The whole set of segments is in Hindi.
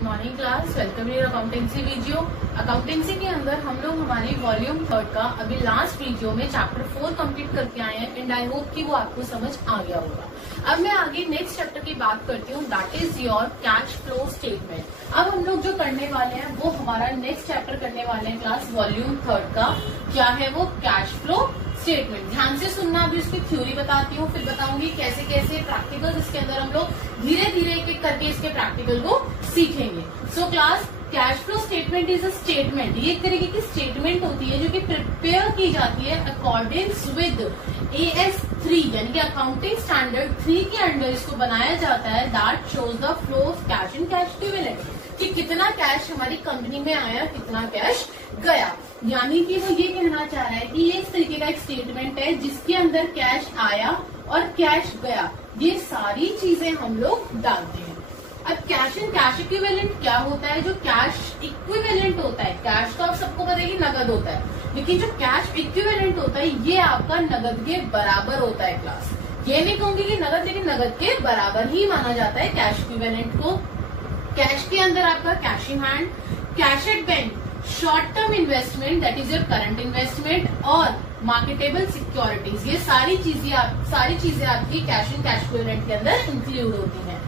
Good morning class, welcome in accountancy video. Accountancy के अंदर हम लोग हमारी वॉल्यूम 3 का अभी लास्ट वीडियो में चैप्टर 4 कंप्लीट करके आए हैं एंड आई होप कि वो आपको समझ आ गया होगा। अब मैं आगे नेक्स्ट चैप्टर की बात करती हूँ, that is your cash flow statement. अब हम लोग जो करने वाले हैं वो हमारा नेक्स्ट चैप्टर करने वाले हैं क्लास वॉल्यूम 3 का। क्या है वो? Cash flow statement. ध्यान से सुनना, अभी उसकी थ्योरी बताती हूँ, फिर बताऊंगी कैसे कैसे प्रैक्टिकल इसके अंदर हम लोग धीरे धीरे एक एक करके इसके प्रैक्टिकल को सीखेंगे। So class, cash flow statement is a statement. ये एक तरीके की स्टेटमेंट होती है जो कि प्रिपेयर की जाती है अकॉर्डिंग्स विद AS3 यानी कि अकाउंटिंग स्टैंडर्ड 3 के अंडर इसको बनाया जाता है। That shows the flow of cash and cash equivalent, कि कितना कैश हमारी कंपनी में आया, कितना कैश गया। यानी कि वो ये कहना चाह रहा है कि ये इस तरीके का एक स्टेटमेंट है जिसके अंदर कैश आया और कैश गया, ये सारी चीजें हम लोग डालते हैं। अब कैश एंड कैश इक्विवेलेंट क्या होता है? जो कैश इक्विवेलेंट होता है, कैश तो आप सबको पता है कि नगद होता है, लेकिन जो कैश इक्विवेलेंट होता है ये आपका नगद के बराबर होता है क्लास। ये नहीं कहूंगी कि नगद, लेकिन नगद के बराबर ही माना जाता है कैश इक्विवेलेंट को। कैश के अंदर आपका cash in hand, cash at bank, short term investment that is your current investment और मार्केटेबल सिक्योरिटीज, ये सारी चीजें आपकी कैश एंड कैश इक्विवेलेंट के अंदर इंक्लूड होती हैं।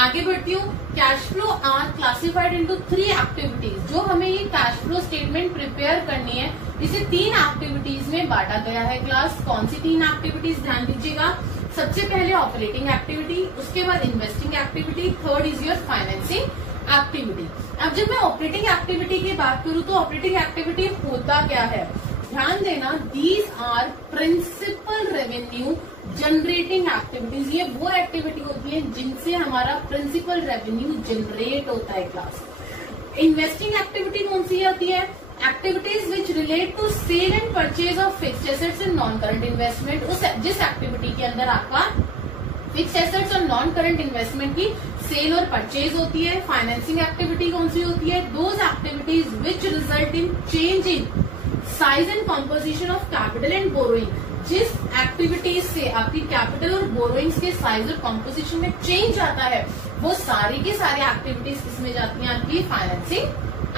आगे बढ़ती हूँ। Cash flow are classified into 3 activities. जो हमें ये कैश फ्लो स्टेटमेंट प्रिपेयर करनी है, इसे 3 एक्टिविटीज में बांटा गया है क्लास। कौन सी 3 एक्टिविटीज? ध्यान दीजिएगा। सबसे पहले ऑपरेटिंग एक्टिविटी, उसके बाद investing activity, third is your financing activity. अब जब मैं ऑपरेटिंग एक्टिविटी की बात करूं तो ऑपरेटिंग एक्टिविटी होता क्या है? ध्यान देना, these are principal revenue generating activities. ये वो एक्टिविटी होती है जिनसे हमारा प्रिंसिपल रेवेन्यू जनरेट होता है क्लास। इन्वेस्टिंग एक्टिविटी कौन सी आती है? Activities which relate to sale and purchase of fixed assets and non current investment. जिस एक्टिविटी के अंदर आपका फिक्स्ड एसेट्स और नॉन करंट इन्वेस्टमेंट की सेल और परचेज होती है। फाइनेंसिंग एक्टिविटी कौन सी होती है? Those activities which result in change in size and composition of capital and borrowing. जिस एक्टिविटीज से आपकी कैपिटल और बोरोइंग्स के साइज और कॉम्पोजिशन में चेंज आता है, वो सारी की सारी एक्टिविटीज किसमें जाती हैं? आपकी फाइनेंसिंग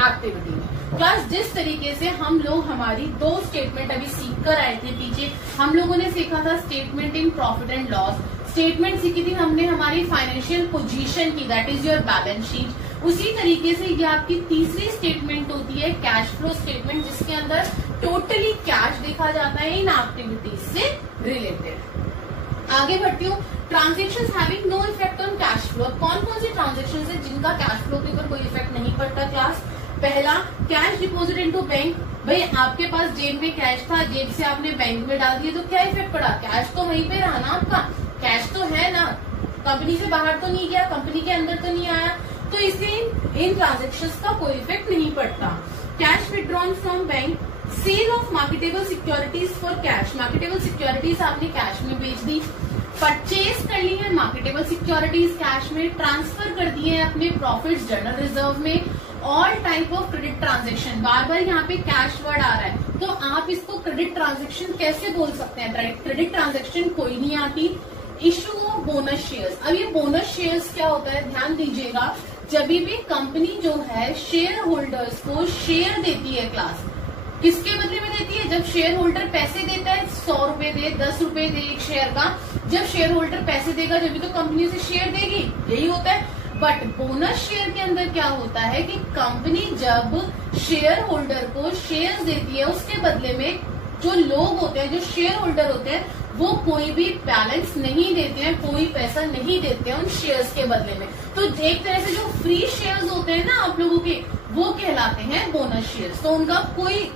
एक्टिविटी में। क्लास, जिस तरीके से हम लोग हमारी 2 स्टेटमेंट अभी सीख कर आए थे पीछे, हम लोगों ने सीखा था statement in profit and loss, statement सीखी थी हमने हमारी फाइनेंशियल पोजीशन की, that is your balance sheet. उसी तरीके से ये आपकी तीसरी स्टेटमेंट होती है कैश फ्लो स्टेटमेंट, जिसके अंदर टोटली कैश देखा जाता है इन एक्टिविटीज से रिलेटेड। आगे बढ़ती हूँ। Transactions having no effect on cash flow. कौन कौन सी ट्रांजेक्शंस है जिनका कैश फ्लो के ऊपर कोई इफेक्ट नहीं पड़ता क्लास? पहला, कैश डिपॉजिट इनटू बैंक। भाई आपके पास जेब में कैश था, जेब से आपने बैंक में डाल दिया तो क्या इफेक्ट पड़ा? कैश तो वहीं पे रहा ना आपका, कैश तो है ना, कंपनी से बाहर तो नहीं गया, कंपनी के अंदर तो नहीं आया, तो इसलिए इन ट्रांजेक्शंस का कोई इफेक्ट नहीं पड़ता। Cash withdrawn from bank, sale of marketable securities for cash. Marketable securities आपने कैश में बेच दी, परचेज कर ली है मार्केटेबल सिक्योरिटीज कैश में, ट्रांसफर कर दिए हैं अपने प्रॉफिट्स जनरल रिजर्व में। All type of credit transaction, बार बार यहाँ पे कैश वर्ड आ रहा है तो आप इसको क्रेडिट ट्रांजेक्शन कैसे बोल सकते हैं? क्रेडिट ट्रांजेक्शन कोई नहीं आती। Issue of bonus shares. अब ये बोनस शेयर्स क्या होता है? ध्यान दीजिएगा, जब भी कंपनी जो है शेयर होल्डर्स को शेयर देती है क्लास, किसके बदले में देती है? जब शेयर होल्डर पैसे देता है, 100 रुपए दे, 10 रुपए दे एक शेयर का, जब शेयर होल्डर पैसे देगा जब भी तो कंपनी से शेयर देगी, यही होता है। बट बोनस शेयर के अंदर क्या होता है कि कंपनी जब शेयर होल्डर को शेयर्स देती है, उसके बदले में जो लोग होते हैं, जो शेयर होल्डर होते हैं, वो कोई भी बैलेंस नहीं देते हैं, कोई पैसा नहीं देते हैं उन शेयर्स के बदले में। तो एक तरह से जो फ्री शेयर्स होते हैं ना आप लोगों के, वो कहलाते हैं बोनस शेयर्स। तो उनका कोई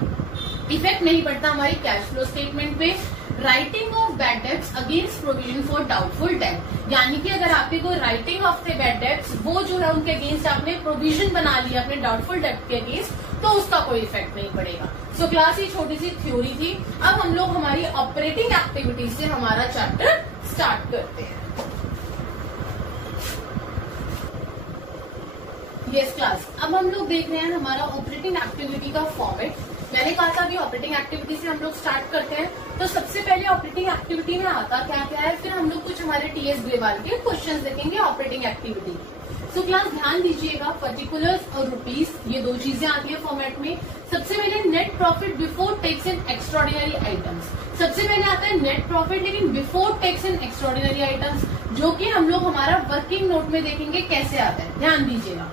इफेक्ट नहीं पड़ता हमारी कैश फ्लो स्टेटमेंट पे। Writing of bad debts against provision for doubtful debt, यानी कि अगर आपके कोई writing of the bad debts, वो जो है उनके अगेंस्ट आपने प्रोविजन बना लिया अपने डाउटफुल डेट के अगेंस्ट, तो उसका कोई इफेक्ट नहीं पड़ेगा। सो क्लास, ये छोटी सी थ्योरी थी। अब हम लोग हमारी ऑपरेटिंग एक्टिविटी से हमारा चैप्टर स्टार्ट करते हैं। यस क्लास, अब हम लोग देख रहे हैं हमारा ऑपरेटिंग एक्टिविटी का फॉर्मेट। मैंने कहा था अभी ऑपरेटिंग एक्टिविटी से हम लोग स्टार्ट करते हैं, तो सबसे पहले ऑपरेटिंग एक्टिविटी में आता क्या क्या है, फिर हम लोग कुछ हमारे टीएस ग्रेवाल के क्वेश्चंस देखेंगे ऑपरेटिंग एक्टिविटी। सो क्लास ध्यान दीजिएगा, पर्टिकुलर्स और रुपीस ये दो चीजें आती है फॉर्मेट में। सबसे पहले net profit before tax and extraordinary items. सबसे पहले आता है नेट प्रॉफिट लेकिन before tax and extraordinary items, जो कि हम लोग हमारा वर्किंग नोट में देखेंगे कैसे आता है। ध्यान दीजिएगा,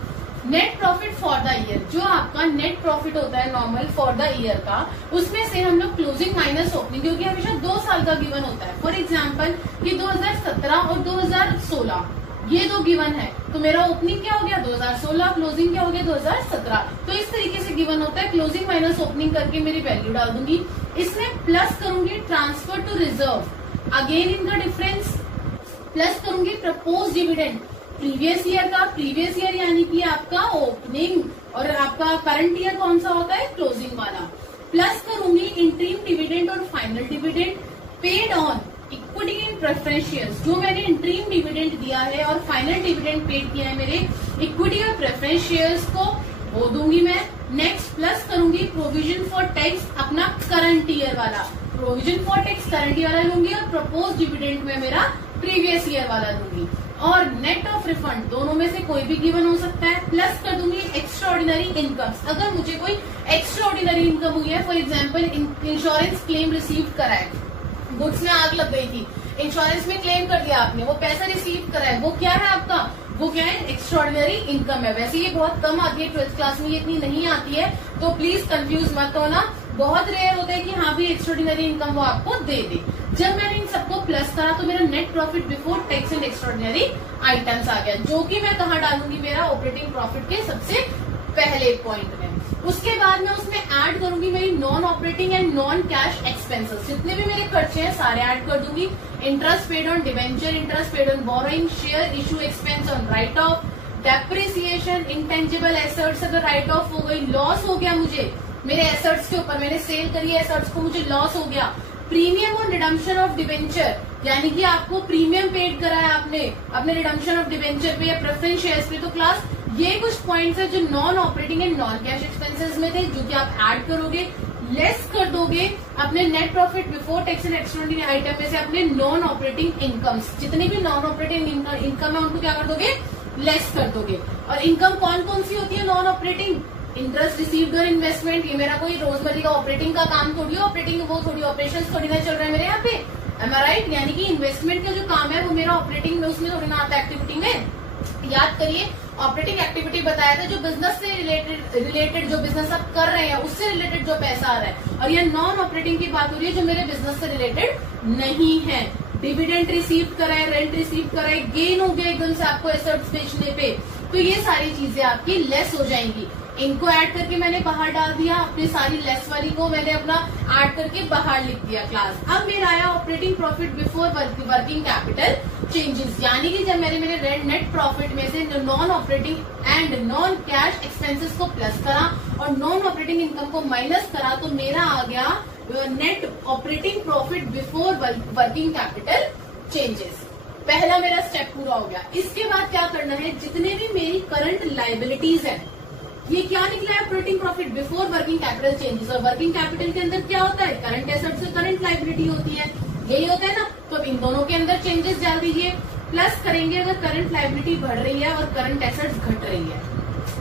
net profit for the year, जो आपका नेट प्रॉफिट होता है नॉर्मल फॉर द ईयर का, उसमें से हम लोग क्लोजिंग माइनस ओपनिंग, क्योंकि हमेशा 2 साल का गिवन होता है। फॉर एग्जाम्पल कि 2017 और 2016 ये दो गिवन है, तो मेरा ओपनिंग क्या हो गया 2016, क्लोजिंग क्या हो गया 2017। तो इस तरीके से गिवन होता है, क्लोजिंग माइनस ओपनिंग करके मेरी वैल्यू डाल दूंगी, इसमें प्लस करूंगी ट्रांसफर टू रिजर्व, अगेन इनका डिफरेंस, प्लस करूंगी प्रपोज डिविडेंड प्रीवियस ईयर का, प्रीवियस ईयर यानी कि आपका ओपनिंग, और आपका करंट ईयर कौन सा होता है क्लोजिंग वाला, प्लस करूंगी इंटरिम डिविडेंड और final dividend paid on equity in preference shares, जो मैंने इंटरिम डिविडेंड दिया है और फाइनल डिविडेंड पेड किया है मेरे इक्विटी और प्रेफरेंस शेयर्स को, वो दूंगी मैं। नेक्स्ट प्लस करूंगी प्रोविजन फॉर टैक्स अपना करंट ईयर वाला, provision for tax current year वाला लूंगी और प्रपोज डिविडेंड में मेरा प्रीवियस ईयर वाला दूंगी, और नेट ऑफ रिफंड दोनों में से कोई भी गिवन हो सकता है। प्लस कर दूंगी एक्स्ट्राऑर्डिनरी इनकम्स, अगर मुझे कोई एक्स्ट्राऑर्डिनरी इनकम हुई है, for example insurance claim receive करा है, गुड्स में आग लग गई थी, इंश्योरेंस में क्लेम कर दिया आपने, वो पैसा रिसीव करा है, वो क्या है आपका, वो क्या है एक्स्ट्राऑर्डिनरी इनकम है। वैसे ये बहुत कम आती है 12th क्लास में, ये इतनी नहीं आती है, तो प्लीज कंफ्यूज मत होना, बहुत रेयर होता है कि हाँ भी एक्स्ट्राऑर्डिनरी इनकम वो आपको दे दे। जब मैंने इन सबको प्लस करा तो मेरा net profit before tax and extraordinary items आ गया, जो कि मैं कहाँ डालूंगी, मेरा ऑपरेटिंग प्रॉफिट के सबसे पहले पॉइंट में। उसके बाद मैं उसमें ऐड करूंगी मेरी non operating and non cash expenses, जितने भी मेरे खर्चे हैं सारे ऐड कर दूंगी। Interest paid on debenture, interest paid on borrowing, share issue expense on right of, depreciation, intangible assets अगर राइट ऑफ हो गई, लॉस हो गया मुझे मेरे एसेट्स के ऊपर, मैंने सेल करी है एसेट्स को, मुझे लॉस हो गया। Premium on redemption of debenture, यानी कि आपको प्रीमियम पेड करा है आपने अपने रिडम्पशन ऑफ डिवेंचर पे या प्रेफरेंस शेयर्स पे, तो क्लास ये कुछ पॉइंट्स है जो non operating and non cash expenses में थे, जो कि आप ऐड करोगे, लेस कर दोगे अपने net profit before tax and extraordinary item में से अपने नॉन ऑपरेटिंग इनकम्स, जितनी भी नॉन ऑपरेटिंग इनकम है उनको क्या कर दोगे, लेस कर दोगे। और इनकम कौन कौन सी होती है नॉन ऑपरेटिंग, इंटरेस्ट रिसीव्ड और इन्वेस्टमेंट, ये मेरा कोई रोजमर्रा का ऑपरेटिंग का काम थोड़ी है, ऑपरेटिंग वो थोड़ी ऑपरेशंस थोड़ी ना चल रहा है मेरे यहाँ पे, एम आई राइट, यानी कि इन्वेस्टमेंट का जो काम है वो मेरा ऑपरेटिंग में उसमें थोड़ी ना आता है, एक्टिविटी में। याद करिए ऑपरेटिंग एक्टिविटी बताया था जो बिजनेस से रिलेटेड जो बिजनेस आप कर रहे हैं उससे रिलेटेड जो पैसा आ रहा है, और ये नॉन ऑपरेटिंग की बात हो रही है जो मेरे बिजनेस से रिलेटेड नहीं है। डिविडेंड रिसीव करा है, रेंट रिसीव करा है, गेन हो गया एकदम से आपको एसेट्स बेचने पे, तो ये सारी चीजें आपकी लेस हो जाएंगी। इनको ऐड करके मैंने बाहर डाल दिया, अपनी सारी लेस वाली को मैंने अपना ऐड करके बाहर लिख दिया क्लास। अब मेरा आया operating profit before working capital changes, यानी कि जब मैंने मेरे नेट प्रॉफिट में से non operating and non cash expenses को प्लस करा और नॉन ऑपरेटिंग इनकम को माइनस करा, तो मेरा आ गया net operating profit before working capital changes. पहला मेरा स्टेप पूरा हो गया। इसके बाद क्या करना है, जितने भी मेरी करंट लाइबिलिटीज है, ये क्या निकला है operating profit before working capital changes, और वर्किंग कैपिटल के अंदर क्या होता है, करंट एसेट से करंट लाइबिलिटी होती है, यही होता है ना, तो इन दोनों के अंदर चेंजेस डाल दीजिए। प्लस करेंगे अगर करंट लाइबिलिटी बढ़ रही है और करंट एसेट्स घट रही है,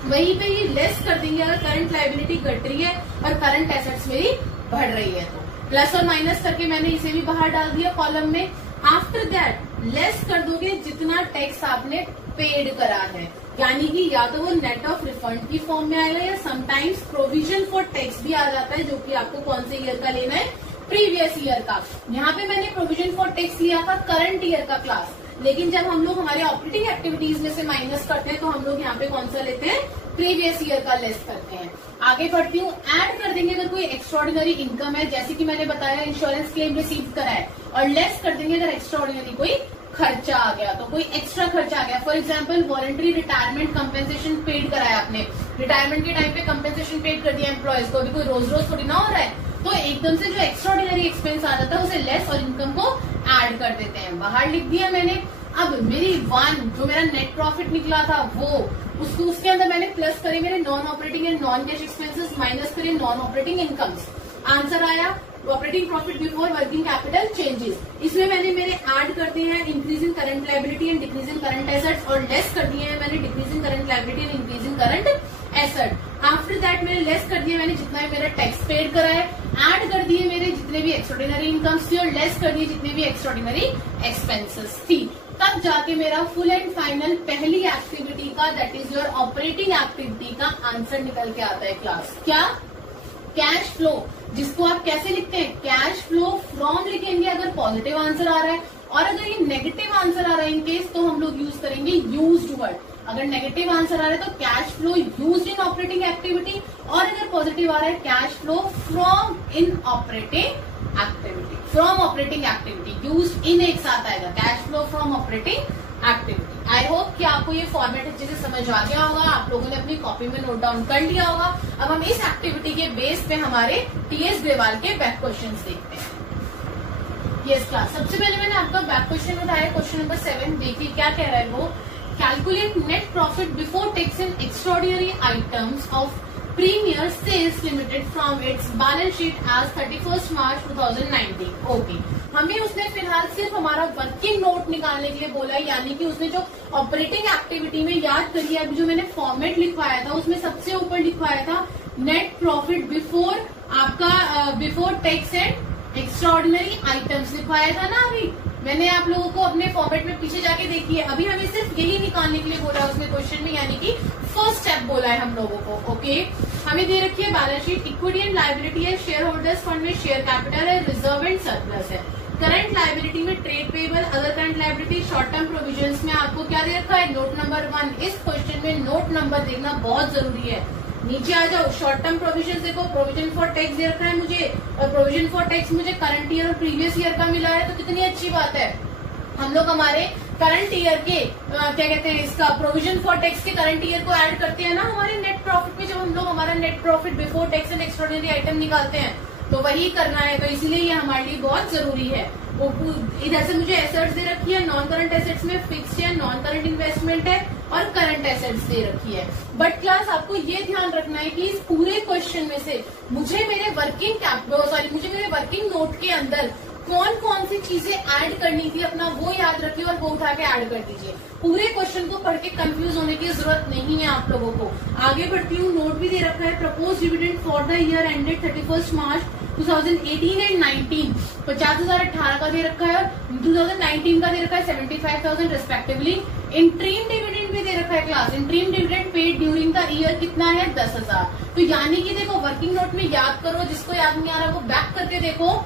वहीं पे ये लेस कर देंगे अगर करंट लाइबिलिटी घट रही है और करंट एसेट्स मेरी बढ़ रही है, तो प्लस और माइनस करके मैंने इसे भी बाहर डाल दिया कॉलम में। आफ्टर दैट लेस कर दोगे जितना टैक्स आपने पेड करा है, यानी कि या तो वो नेट ऑफ रिफंड की फॉर्म में आएगा या समटाइम्स प्रोविजन फॉर टैक्स भी आ जाता है, जो कि आपको कौन से ईयर का लेना है, प्रीवियस ईयर का। यहाँ पे मैंने प्रोविजन फॉर टैक्स लिया था करंट ईयर का क्लास, लेकिन जब हम लोग हमारे ऑपरेटिंग एक्टिविटीज में से माइनस करते हैं तो हम लोग यहाँ पे कौन सा लेते हैं, प्रीवियस ईयर का लेस करते हैं। आगे बढ़ती हूँ, ऐड कर देंगे अगर कोई एक्स्ट्राऑर्डिनरी इनकम है, जैसे कि मैंने बताया इंश्योरेंस क्लेम रिसीव करा है, और लेस कर देंगे अगर एक्स्ट्राऑर्डिनरी कोई खर्चा आ गया, तो कोई एक्स्ट्रा खर्चा आ गया। For example voluntary retirement compensation paid कराया आपने, रिटायरमेंट के टाइम पे कंपेंसेशन पेड कर दिया एम्प्लॉयज को, अभी कोई रोज रोज थोड़ी ना हो रहा है, तो एकदम से जो एक्स्ट्राऑर्डिनरी एक्सपेंस आ जाता है उसे लेस और इनकम को ऐड कर देते हैं, बाहर लिख दिया मैंने। अब मेरी जो मेरा नेट प्रॉफिट निकला था वो उसके अंदर मैंने प्लस करे मेरे non operating and non cash expenses, minus करे नॉन ऑपरेटिंग इनकम्स। आंसर आया operating profit before working capital changes. इसमें मैंने मेरे ऐड कर दिए हैं increase in current liability and decrease in current assets, और लेस कर दिए हैं मैंने decrease in current liability and increase in current asset. After that मैंने लेस कर दिया मैंने जितना भी मेरा टैक्स पेड करा है, ऐड कर दिए मेरे जितने भी एक्स्ट्राऑर्डिनरी इनकम्स थी, और लेस कर दिए जितने भी एक्स्ट्राऑर्डिनरी एक्सपेंसेस थी। तब जाके मेरा फुल एंड फाइनल पहली एक्टिविटी का, that is your operating activity का आंसर निकल के आता है क्लास। क्या? कैश फ्लो, जिसको आप कैसे लिखते हैं? कैश फ्लो फ्रॉम लिखेंगे अगर पॉजिटिव आंसर आ रहा है, और अगर ये नेगेटिव आंसर आ रहा है इन केस, तो हम लोग यूज करेंगे यूज्ड वर्ड। अगर नेगेटिव आंसर आ रहा है तो cash flow used in operating activity, और अगर पॉजिटिव आ रहा है cash flow from in operating activity. From operating activity used in एक साथ आएगा, cash flow from operating activity. I hope कि आपको ये फॉर्मेट अच्छे से समझ आ गया होगा, आप लोगों ने अपनी कॉपी में नोट डाउन कर लिया होगा। अब हम इस एक्टिविटी के बेस पे हमारे टीएस ग्रेवाल के बैक क्वेश्चंस देखते हैं। यस क्लास, सबसे पहले मैंने आपका बैक क्वेश्चन उठाया, क्वेश्चन नंबर 7। देखिए क्या कह रहा है वो। Calculate net profit before tax and extraordinary items of Premier Sales Limited from its balance sheet as 31 March 2019। Okay, हमें उसने फिलहाल सिर्फ हमारा वर्किंग नोट निकालने के लिए बोला है, यानी कि उसने जो ऑपरेटिंग एक्टिविटी में याद करिए अभी जो मैंने फॉर्मेट लिखवाया था उसमें सबसे ऊपर लिखवाया था नेट प्रॉफिट बिफोर आपका before tax and extraordinary items लिखवाया था ना। अभी मैंने आप लोगों को अपने फॉर्मेट में पीछे जाके देखिए, अभी हमें सिर्फ यही निकालने के लिए बोला उसने क्वेश्चन में, यानी कि फर्स्ट स्टेप बोला है हम लोगों को। ओके, हमें दे रखी है balance sheet, equity and liability है, शेयर होल्डर्स फंड में शेयर कैपिटल है, रिजर्व एंड सरप्लस है। करंट लायबिलिटी में trade payable, other current liability, short term provisions में आपको क्या दे रखा है? Note number 1। इस क्वेश्चन में नोट नंबर देखना बहुत जरूरी है। नीचे आ जाओ, शॉर्ट टर्म प्रोविजन देखो, प्रोविजन फॉर टैक्स दे रखा है मुझे, और प्रोविजन फॉर टैक्स मुझे करंट ईयर और प्रीवियस ईयर का मिला है, तो कितनी अच्छी बात है। हम लोग हमारे करंट ईयर के क्या कहते हैं इसका प्रोविजन फॉर टैक्स के करंट ईयर को ऐड करते हैं ना हमारे नेट प्रॉफिट में, जब हम लोग हमारा net profit before tax and extraordinary item निकालते हैं, तो वही करना है, तो इसलिए ये हमारे लिए बहुत जरूरी है। इधर से मुझे एसेट्स दे रखी है, नॉन करंट एसेट्स में फिक्स्ड है, नॉन करंट इन्वेस्टमेंट है, और करंट एसेट्स दे रखी है। बट क्लास आपको ये ध्यान रखना है कि इस पूरे क्वेश्चन में से मुझे मेरे वर्किंग नोट के अंदर कौन कौन सी चीजें ऐड करनी थी अपना वो याद रखिए और वो उठा के ऐड कर दीजिए। पूरे क्वेश्चन को पढ़ के कंफ्यूज होने की जरूरत नहीं है आप लोगों को। आगे बढ़ती हूँ, नोट भी दे रखा है, propose dividend for the year ended 31 March 2018 and 19, 50,000 18 का दे रखा है, 2019 का दे रखा है 75,000 रेस्पेक्टिवली। इंट्रीम डिविडेंड भी दे रखा है class, interim dividend paid during the year कितना है? 10,000। तो यानी कि देखो वर्किंग नोट में याद करो, जिसको याद नहीं आ रहा वो बैक करके देखो।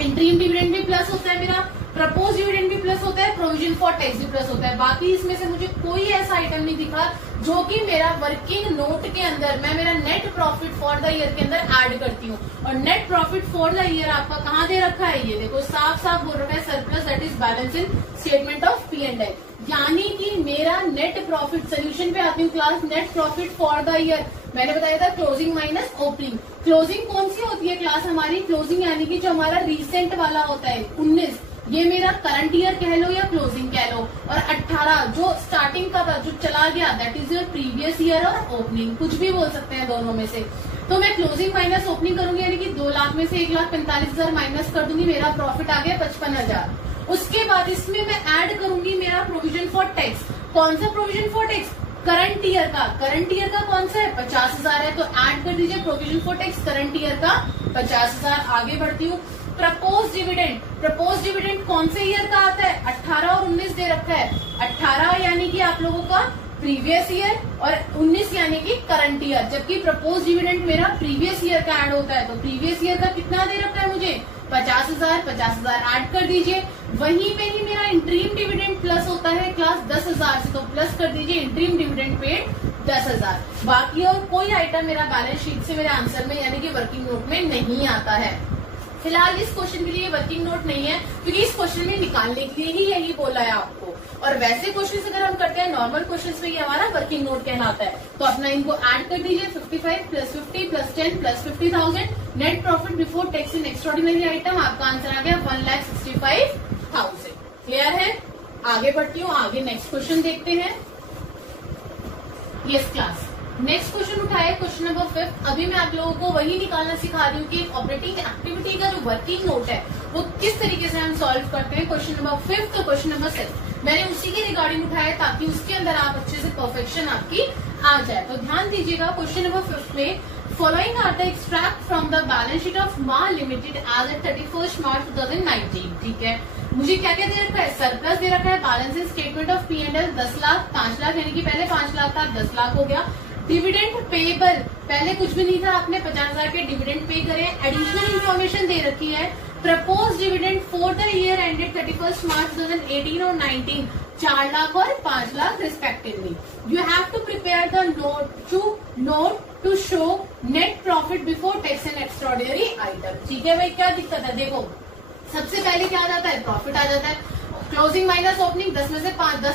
इंट्रीम डिविडेंड भी प्लस होता है मेरा, प्रपोज डिविडेंड भी प्लस होता है, प्रोविजन फॉर टैक्स भी प्लस होता है। बाकी इसमें से मुझे कोई ऐसा आइटम नहीं दिखा जो कि मेरा वर्किंग नोट के अंदर मैं मेरा net profit for the year के अंदर ऐड करती हूँ। और net profit for the year आपका कहाँ दे रखा है? ये देखो साफ साफ बोल रखा है surplus that is balance in statement of P&L। यानी कि मेरा नेट प्रॉफिट, सोल्यूशन पे आती हूँ class, net profit for the year मैंने बताया था क्लोजिंग माइनस ओपनिंग। क्लोजिंग कौन सी होती है क्लास हमारी? क्लोजिंग यानी कि जो हमारा रिसेंट वाला होता है 19, ये मेरा करंट ईयर कह लो या क्लोजिंग कह लो, और 18 जो स्टार्टिंग का था जो चला गया that is your previous year और ओपनिंग, कुछ भी बोल सकते हैं दोनों में से। तो मैं क्लोजिंग माइनस ओपनिंग करूंगी, यानी कि 2 लाख में से 1,45,000 माइनस कर दूंगी, मेरा प्रॉफिट आ गया 55,000। उसके बाद इसमें मैं ऐड करूंगी मेरा प्रोविजन फॉर टैक्स। कौन सा provision for tax? Current year का। करंट ईयर का कौन सा है? 50,000 है, तो ऐड कर दीजिए provision for tax current year का 50,000। आगे बढ़ती हूँ, प्रपोज डिविडेंड। प्रपोज डिविडेंड कौन से ईयर का आता है? 18 और 19 दे रखा है। 18 यानी कि आप लोगों का प्रीवियस ईयर और 19 यानी कि करंट ईयर, जबकि प्रपोज डिविडेंड मेरा प्रीवियस ईयर का ऐड होता है। तो प्रीवियस ईयर का कितना दे रखा है मुझे? 50,000। 50,000 ऐड कर दीजिए। वहीं पे ही मेरा इंट्रीम डिविडेंड प्लस होता है क्लास 10,000 से, तो प्लस कर दीजिए इंट्रीम डिविडेंड पेड 10,000। बाकी और कोई आइटम मेरा बैलेंस शीट से मेरे आंसर में यानी कि वर्किंग नोट में नहीं आता है। फिलहाल इस क्वेश्चन के लिए वर्किंग नोट नहीं है, क्योंकि इस क्वेश्चन में निकालने के लिए ही यही बोला है आपको। और वैसे क्वेश्चन अगर हम करते हैं नॉर्मल क्वेश्चन में, ये हमारा वर्किंग नोट कहलाता है। तो अपना इनको ऐड कर दीजिए, 55 plus 50 plus 10 plus 50,000, net profit before tax in extraordinary item, आपका आंसर आ गया 1,65,000। क्लियर है? आगे बढ़ती हूँ, आगे नेक्स्ट क्वेश्चन देखते हैं। यस क्लास, नेक्स्ट क्वेश्चन उठाया क्वेश्चन नंबर 5। अभी मैं आप लोगों को वही निकालना सिखा रही हूँ कि ऑपरेटिंग एक्टिविटी का जो वर्किंग नोट है वो किस तरीके से हम सॉल्व करते हैं। क्वेश्चन नंबर 5 तो क्वेश्चन नंबर 6 मैंने उसी के रिगार्डिंग उठाया ताकि उसके अंदर आप अच्छे से परफेक्शन आपकी आ जाए। तो ध्यान दीजिएगा क्वेश्चन नंबर 5 में following are the extract from the balance sheet of Maa Limited as at 31 March 2019। ठीक है, मुझे क्या क्या दे रखा है, सरप्लस दे रखा है, balance in statement of P&L 10 lakh, 5 lakh यानी कि पहले 5 लाख था 10 लाख हो गया। डिविडेंड पेएबल, पहले कुछ भी नहीं था, आपने 50,000 के डिविडेंड पे करे। एडिशनल इन्फॉर्मेशन दे रखी है, propose dividend for the year ended 31 March 2018 और 19 4 लाख और 5 lakh respectively. You have to prepare the note to show net profit before tax and extraordinary item. ठीक है भाई, क्या दिक्कत है, देखो सबसे पहले क्या आ जाता है, प्रॉफिट आ जाता है, क्लोजिंग माइनस ओपनिंग, 10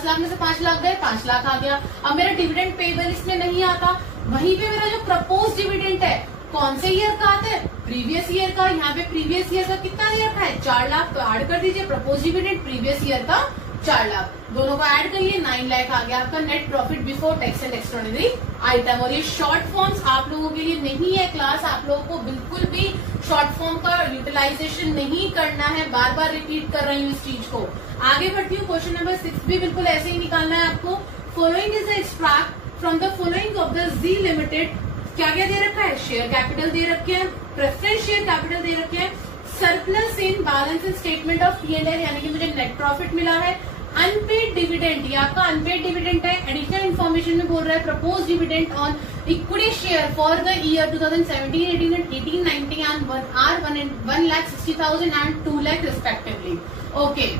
लाख में से 5 लाख गए, 5 लाख आ गया। अब मेरा डिविडेंड पेएबल इसमें नहीं आता, वहीं पे मेरा जो प्रपोज डिविडेंड है कौन से ईयर का आता है, प्रीवियस ईयर का। यहाँ पे प्रीवियस ईयर का कितना दे रखा है, 4 लाख, तो ऐड कर दीजिए प्रपोज डिविडेंड प्रीवियस ईयर का 4 लाख, दोनों को ऐड करिए 9 लाख आ गया आपका net profit before tax and extraordinary item. और ये शॉर्ट फॉर्म्स आप लोगों के लिए नहीं है क्लास, आप लोगों को बिल्कुल भी शॉर्ट फॉर्म का यूटिलाइजेशन नहीं करना है, बार बार रिपीट कर रही हूँ इस चीज को। आगे बढ़ती हूँ, क्वेश्चन नंबर 6 भी बिल्कुल ऐसे ही निकालना है आपको। Following is the extract from the following of the G Limited. क्या क्या दे रखा है, शेयर कैपिटल दे रखे हैं, प्रेफरेंस शेयर कैपिटल दे रखे हैं, surplus in balance in statement of P&L यानी कि मुझे नेट प्रॉफिट मिला है, अनपेड डिविडेंड, ये आपका अनपेड डिविडेंड है। एडिशनल इन्फॉर्मेशन में बोल रहा है propose dividend on equity share for the year 2017, 18 and 18, 19 and 1,60,000 and 2 lakh respectively. Okay.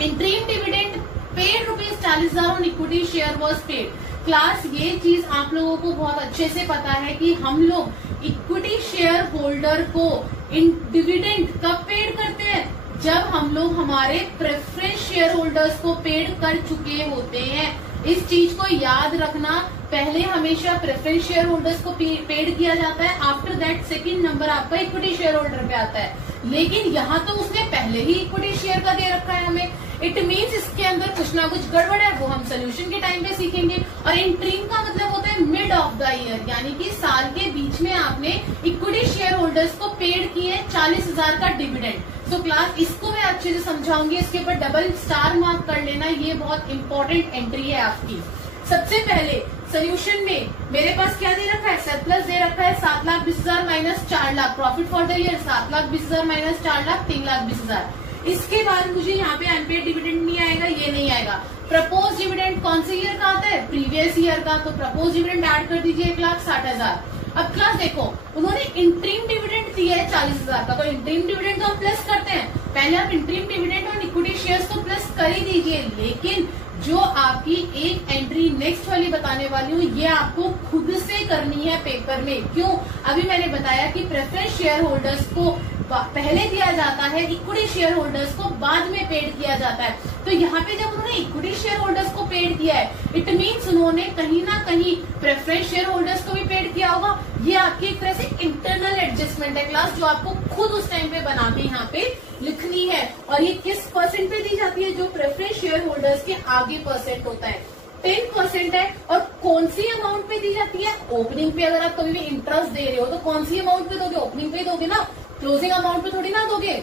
Interim dividend paid ₹40,000 on equity share was paid. Class ये चीज आप लोगों को बहुत अच्छे से पता है कि हम लोग इक्विटी शेयर होल्डर को इन डिविडेंड कब पेड करते हैं, जब हम लोग हमारे प्रेफरेंस शेयर होल्डर्स को पेड कर चुके होते हैं। इस चीज को याद रखना, पहले हमेशा प्रेफरेंस शेयर होल्डर्स को पेड किया जाता है, आफ्टर दैट सेकंड नंबर आपका इक्विटी शेयर होल्डर पे आता है। लेकिन यहाँ तो उसने पहले ही इक्विटी शेयर का दे रखा है हमें, इट मीन्स इसके अंदर कुछ ना कुछ गड़बड़ है, वो हम सोल्यूशन के टाइम पे सीखेंगे। और इंट्रीम का मतलब होता है मिड ऑफ द ईयर, यानी कि साल के बीच में आपने इक्विटी शेयर होल्डर्स को पेड किए 40,000 का डिविडेंड। तो क्लास इसको मैं अच्छे से समझाऊंगी, इसके ऊपर डबल स्टार मार्क कर लेना, ये बहुत इंपॉर्टेंट एंट्री है आपकी। सबसे पहले सोल्यूशन में मेरे पास क्या दे रखा है, सरप्लस दे रखा है 7,20,000 minus 4 lakh, profit for the year 7,20,000 minus 4 lakh 3,20,000। इसके बाद मुझे यहाँ पे अनपेड डिविडेंड नहीं आएगा, ये नहीं आएगा। प्रपोज डिविडेंड कौन से ईयर का आता है, प्रीवियस ईयर का, तो प्रपोज डिविडेंड ऐड कर दीजिए 1,60,000। अब क्लास देखो, उन्होंने इंट्रीम डिविडेंड दिया है 40,000 का, तो इंट्रीम डिविडेंड को हम प्लस करते हैं। पहले आप इंट्रीम डिविडेंड और इक्विटी शेयर्स को प्लस कर ही दीजिए, लेकिन जो आपकी एक एंट्री नेक्स्ट वाली बताने वाली हूँ ये आपको खुद से करनी है पेपर में। क्यों, अभी मैंने बताया कि प्रेफरेंस शेयर होल्डर्स को पहले दिया जाता है, इक्विटी शेयर होल्डर्स को बाद में पेड किया जाता है। तो यहाँ पे जब उन्होंने इक्विटी शेयर होल्डर्स को पेड किया है, इट मीन्स उन्होंने कहीं ना कहीं प्रेफरेंस शेयर होल्डर्स को भी पेड किया होगा। ये आपकी एक तरह से इंटरनल एडजस्टमेंट है क्लास, जो आपको खुद उस टाइम पे बना के यहाँ पे लिखनी है। और ये किस परसेंट पे दी जाती है, जो प्रेफरेंस शेयर होल्डर्स के आगे परसेंट होता है, 10% है। और कौन सी अमाउंट पे दी जाती है, ओपनिंग पे। अगर आप कभी भी इंटरेस्ट दे रहे हो तो कौन सी अमाउंट पे दोगे, ओपनिंग पे दोगे ना, क्लोजिंग अमाउंट पे थोड़ी ना दोगे।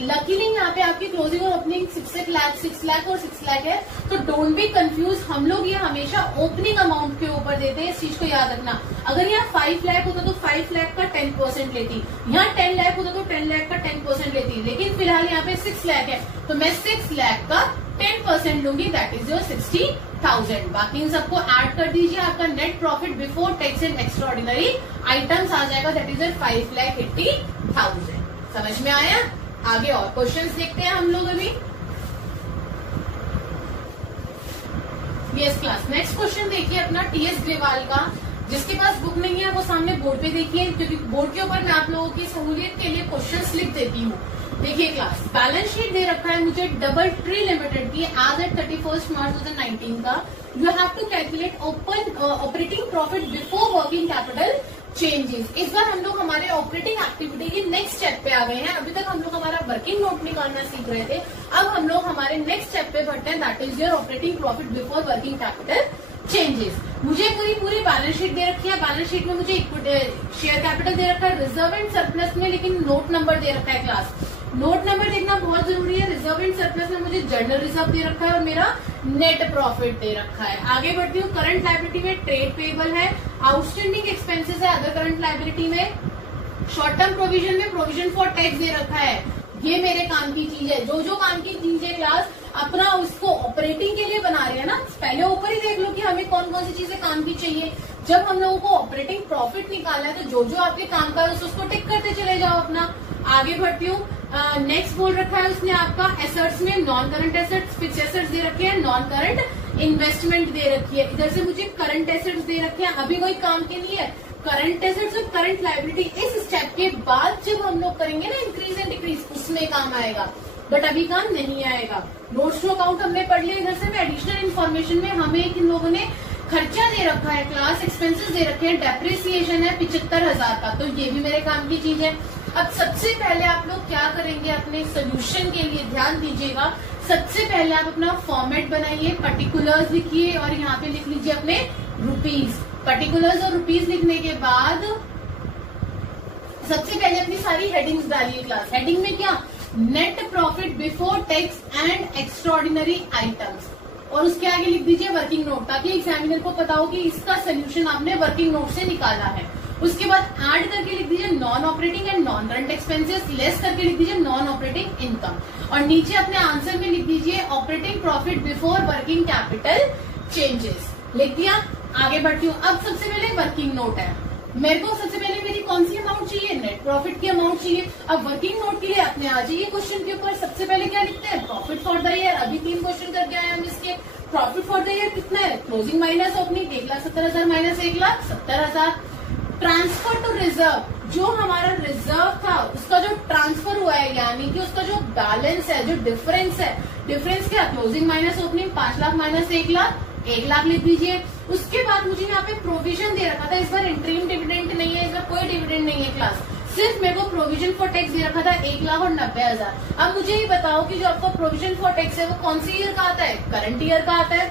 लकीली यहाँ पे आपकी क्लोजिंग और ओपनिंग 6 लाख और 6 लाख है, तो डोंट बी कंफ्यूज। हम लोग ये हमेशा ओपनिंग अमाउंट के ऊपर देते हैं, इस चीज को याद रखना। अगर यहाँ 5 लाख होता तो 5 लाख का 10% लेती, यहाँ 10 लाख होता तो 10 लाख का 10% लेती, लेकिन फिलहाल यहाँ पे 6 लाख है तो मैं 6 लाख का 10% लूंगी, दैट इज योर 60,000। बाकी इन सबको ऐड कर दीजिए, आपका net profit before tax and extraordinary items आ जाएगा, दैट इज योर 5,80,000। समझ में आया। आगे और क्वेश्चंस देखते हैं हम लोग अभी। यस क्लास, नेक्स्ट क्वेश्चन देखिए अपना टीएस ग्रेवाल का। जिसके पास बुक नहीं है वो सामने बोर्ड पे देखिए, क्योंकि बोर्ड के ऊपर मैं आप लोगों की सहूलियत के लिए क्वेश्चंस लिख देती हूँ। देखिए क्लास, बैलेंस शीट दे रखा है मुझे डबल ट्री लिमिटेड की एज एट 31 मार्च 2019 का। You have to calculate operating profit before working capital changes. इस बार हम लोग हमारे ऑपरेटिंग एक्टिविटी के नेक्स्ट स्टेप पे आ गए हैं। अभी तक हम लोग हमारा वर्किंग नोट निकालना सीख रहे थे, अब हम लोग हमारे नेक्स्ट स्टेप पे बढ़ते हैं, that is your operating profit before working capital changes. मुझे पूरी बैलेंस शीट दे रखी है, बैलेंस शीट में मुझे शेयर कैपिटल दे रखा है रिजर्व एंड सरप्लस में, लेकिन नोट नंबर दे रखा है क्लास। नोट नंबर देखना बहुत जरूरी है। रिजर्व एंड सरप्लस में मुझे जर्नल रिजर्व दे रखा है और मेरा नेट प्रॉफिट दे रखा है। आगे बढ़ती हूँ, करंट लायबिलिटी में ट्रेड पेएबल है, आउटस्टैंडिंग एक्सपेंसेस है अदर करंट लायबिलिटी में, शॉर्ट टर्म प्रोविजन में प्रोविजन फॉर टैक्स दे रखा है। ये मेरे काम की चीज है, जो काम की चीज है क्लास अपना उसको ऑपरेटिंग के लिए बना रहे हैं ना, पहले ऊपर ही देख लो कि हमें कौन कौन सी चीजें काम की चाहिए। जब हम लोगों को ऑपरेटिंग प्रॉफिट निकालना है तो जो आपके काम का है उसको टिक करते चले जाओ अपना। आगे बढ़ती हूँ, नेक्स्ट बोल रखा है उसने आपका एसेट्स में non current assets, fixed assets दे रखे हैं, नॉन करंट इन्वेस्टमेंट दे रखी है। इधर से मुझे करंट एसेट्स दे रखे हैं, अभी कोई काम के लिए है। करंट एसेट्स और करंट लायबिलिटी इस स्टेप के बाद जब हम लोग करेंगे ना इंक्रीज एंड डिक्रीज, उसमें काम आएगा, बट अभी काम नहीं आएगा। नोट्स टू अकाउंट हमने पढ़ लिया। इधर से एडिशनल इन्फॉर्मेशन में हमें इन लोगों ने खर्चा दे रखा है, क्लास एक्सपेंसेस दे रखे हैं, डेप्रिसिएशन है 75,000 का, तो ये भी मेरे काम की चीज है। अब सबसे पहले आप लोग क्या करेंगे अपने सोल्यूशन के लिए, ध्यान दीजिएगा। सबसे पहले आप अपना फॉर्मेट बनाइए, पर्टिकुलर्स लिखिए और यहाँ पे लिख लीजिए अपने रुपीज। पर्टिकुलर्स और रुपीज लिखने के बाद सबसे पहले अपनी सारी हेडिंग्स डालिए क्लास। हेडिंग में क्या, net profit before tax and extraordinary items, और उसके आगे लिख दीजिए वर्किंग नोट, ताकि एग्जामिनर को पता हो कि इसका सोल्यूशन आपने वर्किंग नोट से निकाला है। उसके बाद ऐड करके लिख दीजिए non operating and non current expenses, less करके लिख दीजिए नॉन ऑपरेटिंग इनकम, और नीचे अपने आंसर में लिख दीजिए operating profit before working capital changes. लिख दिया। आगे बढ़ती हूँ। अब सबसे पहले वर्किंग नोट है, मेरे को सबसे पहले मेरी कौन सी अमाउंट चाहिए, नेट प्रॉफिट की अमाउंट चाहिए। अब वर्किंग नोट के लिए अपने आ जाइए क्वेश्चन के ऊपर। सबसे पहले क्या लिखते हैं, प्रॉफिट फॉर द ईयर। अभी 3 क्वेश्चन करके आए हम इसके। प्रॉफिट फॉर द ईयर कितना है, closing minus opening, 1,70,000 minus 1,70,000। Transfer to reserve, जो हमारा रिजर्व था उसका जो ट्रांसफर हुआ है, यानी कि उसका जो बैलेंस है, जो डिफरेंस है, डिफरेंस क्या, closing minus opening, 5 lakh minus 1 lakh, 1 lakh लिख दीजिए। उसके बाद मुझे यहाँ पे प्रोविजन दे रखा था, इस बार इंटरिम डिविडेंड नहीं है, इस बार कोई डिविडेंड नहीं है क्लास, सिर्फ मेरे को प्रोविजन फॉर टैक्स दे रखा था 1,90,000। अब मुझे ये बताओ कि जो आपका प्रोविजन फॉर टैक्स है वो कौन सी ईयर का आता है, करंट ईयर का आता है।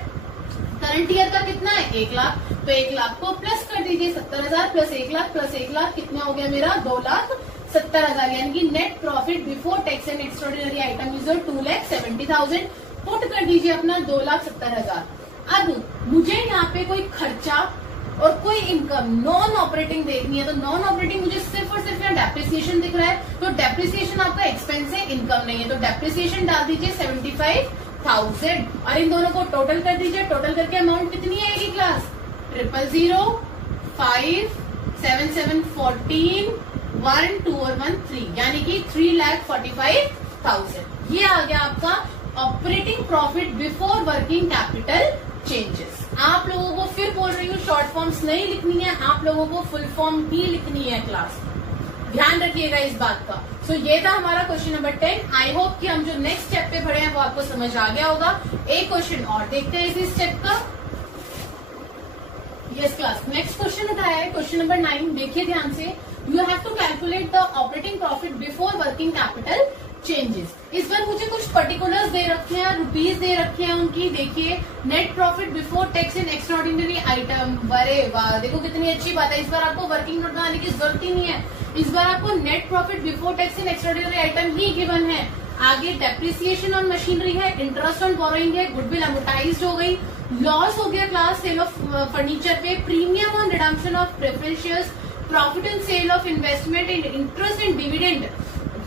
करंट ईयर का कितना है, 1 लाख, तो 1 लाख को प्लस कर दीजिए, 70,000 प्लस 1 लाख प्लस 1 लाख कितना हो गया मेरा, 2,70,000, यानी कि net profit before tax and extraordinary item is 2,70,000। Put कर दीजिए अपना 2,70,000। अब मुझे यहाँ पे कोई खर्चा और कोई इनकम नॉन ऑपरेटिंग देखनी है, तो नॉन ऑपरेटिंग मुझे सिर्फ और सिर्फ यहाँ डेप्रिसिएशन दिख रहा है, तो डेप्रिसिएशन आपका एक्सपेंस है, इनकम नहीं है, तो डेप्रिसिएशन डाल दीजिए 75,000 और इन दोनों को टोटल कर दीजिए। टोटल करके अमाउंट कितनी आएगी क्लास, 000, 5, 7, 7, 14, 1, 2 और 1, 3, यानी कि 3,45,000। ये आ गया आपका operating profit before working capital changes. आप लोगों को फिर बोल रही हूँ, शॉर्ट फॉर्म्स नहीं लिखनी है, आप लोगों को फुल फॉर्म भी लिखनी है क्लास, ध्यान रखिएगा इस बात का। सो ये था हमारा क्वेश्चन नंबर 10। आई होप कि हम जो नेक्स्ट स्टेप पे पढ़े हैं वो आपको समझ आ गया होगा। एक क्वेश्चन और देखते हैं इसी स्टेप का। यस क्लास, नेक्स्ट क्वेश्चन उठाया है क्वेश्चन नंबर 9। देखिए ध्यान से, you have to calculate the operating profit before working capital changes. इस बार मुझे कुछ पर्टिकुलर्स दे रखे हैं, रुपीज दे रखे हैं उनकी। देखिए, net profit before tax and extraordinary item, अरे वाह, देखो कितनी अच्छी बात है। इस बार आपको वर्किंग नोट बनाने की जरूरत ही नहीं है, इस बार आपको net profit before tax and extraordinary item he given है। आगे डेप्रिसिएशन ऑन मशीनरी है, इंटरेस्ट ऑन बोरोइंग है, गुडविल अमोर्टाइज्ड हो गई, लॉस हो गया क्लास सेल ऑफ फर्नीचर पे, premium on redemption of preference shares, profit on sale of investment and interest and dividend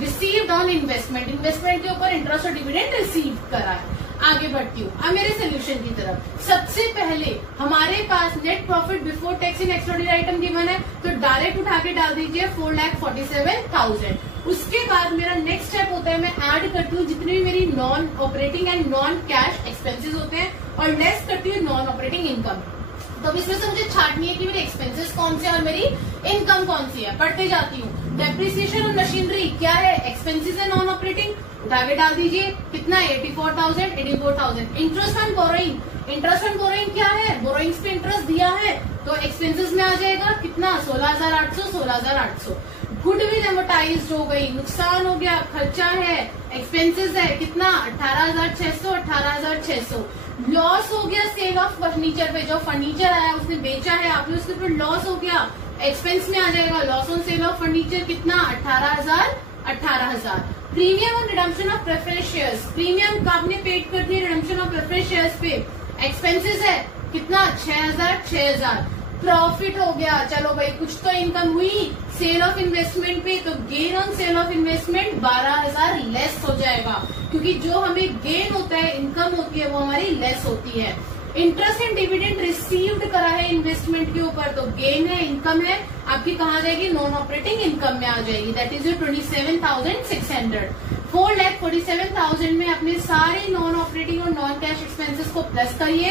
received on investment, investment के ऊपर इंटरेस्ट और डिविडेंड रिसीव करा है। आगे बढ़ती हूँ अब मेरे सोल्यूशन की तरफ। सबसे पहले हमारे पास net profit before tax and extraordinary item given है, तो डायरेक्ट उठा के डाल दीजिए 4,47,000। उसके बाद मेरा नेक्स्ट स्टेप होता है, मैं ऐड करती हूँ जितनी भी मेरी non operating and non cash expenses होते हैं और लेस करती हूँ नॉन ऑपरेटिंग इनकम। तो अब इसमें से मुझे छाटनी है कि मेरे एक्सपेंसेस कौन से और मेरी इनकम कौन सी है। पढ़ते जाती हूँ। डेप्रिसिएशन ऑन मशीनरी क्या है, एक्सपेंसेस है नॉन ऑपरेटिंग, उठा के डाल दीजिए, कितना है 84,000। Interest on borrowing, interest on borrowing क्या है, बोरोइंग्स पे इंटरेस्ट दिया है तो एक्सपेंसेस में आ जाएगा कितना, 16,800। गुडविल एमोर्टाइज्ड हो गई, नुकसान हो गया, खर्चा है, एक्सपेंसेस है कितना 18,600। लॉस हो गया सेल ऑफ फर्नीचर पे, जो फर्नीचर आया उसने बेचा है आपने, उसके ऊपर लॉस हो गया, एक्सपेंस में आ जाएगा। Loss on sale of furniture कितना 18,000। Premium on redemption of preference shares, premium का आपने पेड कर दिया रिडम्पशन ऑफ प्रेफरेंस शेयर्स पे, एक्सपेंसेस है कितना 6,000। प्रॉफिट हो गया, चलो भाई कुछ तो इनकम हुई सेल ऑफ इन्वेस्टमेंट पे, तो gain on sale of investment 12,000 less हो जाएगा, क्योंकि जो हमें गेन होता है, इनकम होती है, वो हमारी लेस होती है। इंटरेस्ट एंड डिविडेंड रिसीव्ड करा है इन्वेस्टमेंट के ऊपर, तो गेन है, इनकम है, आपकी कहाँ जाएगी, नॉन ऑपरेटिंग इनकम में आ जाएगी, दैट इज 27,600। 4,47,000 में अपने सारे नॉन ऑपरेटिंग और नॉन कैश एक्सपेंसेस को प्लस करिए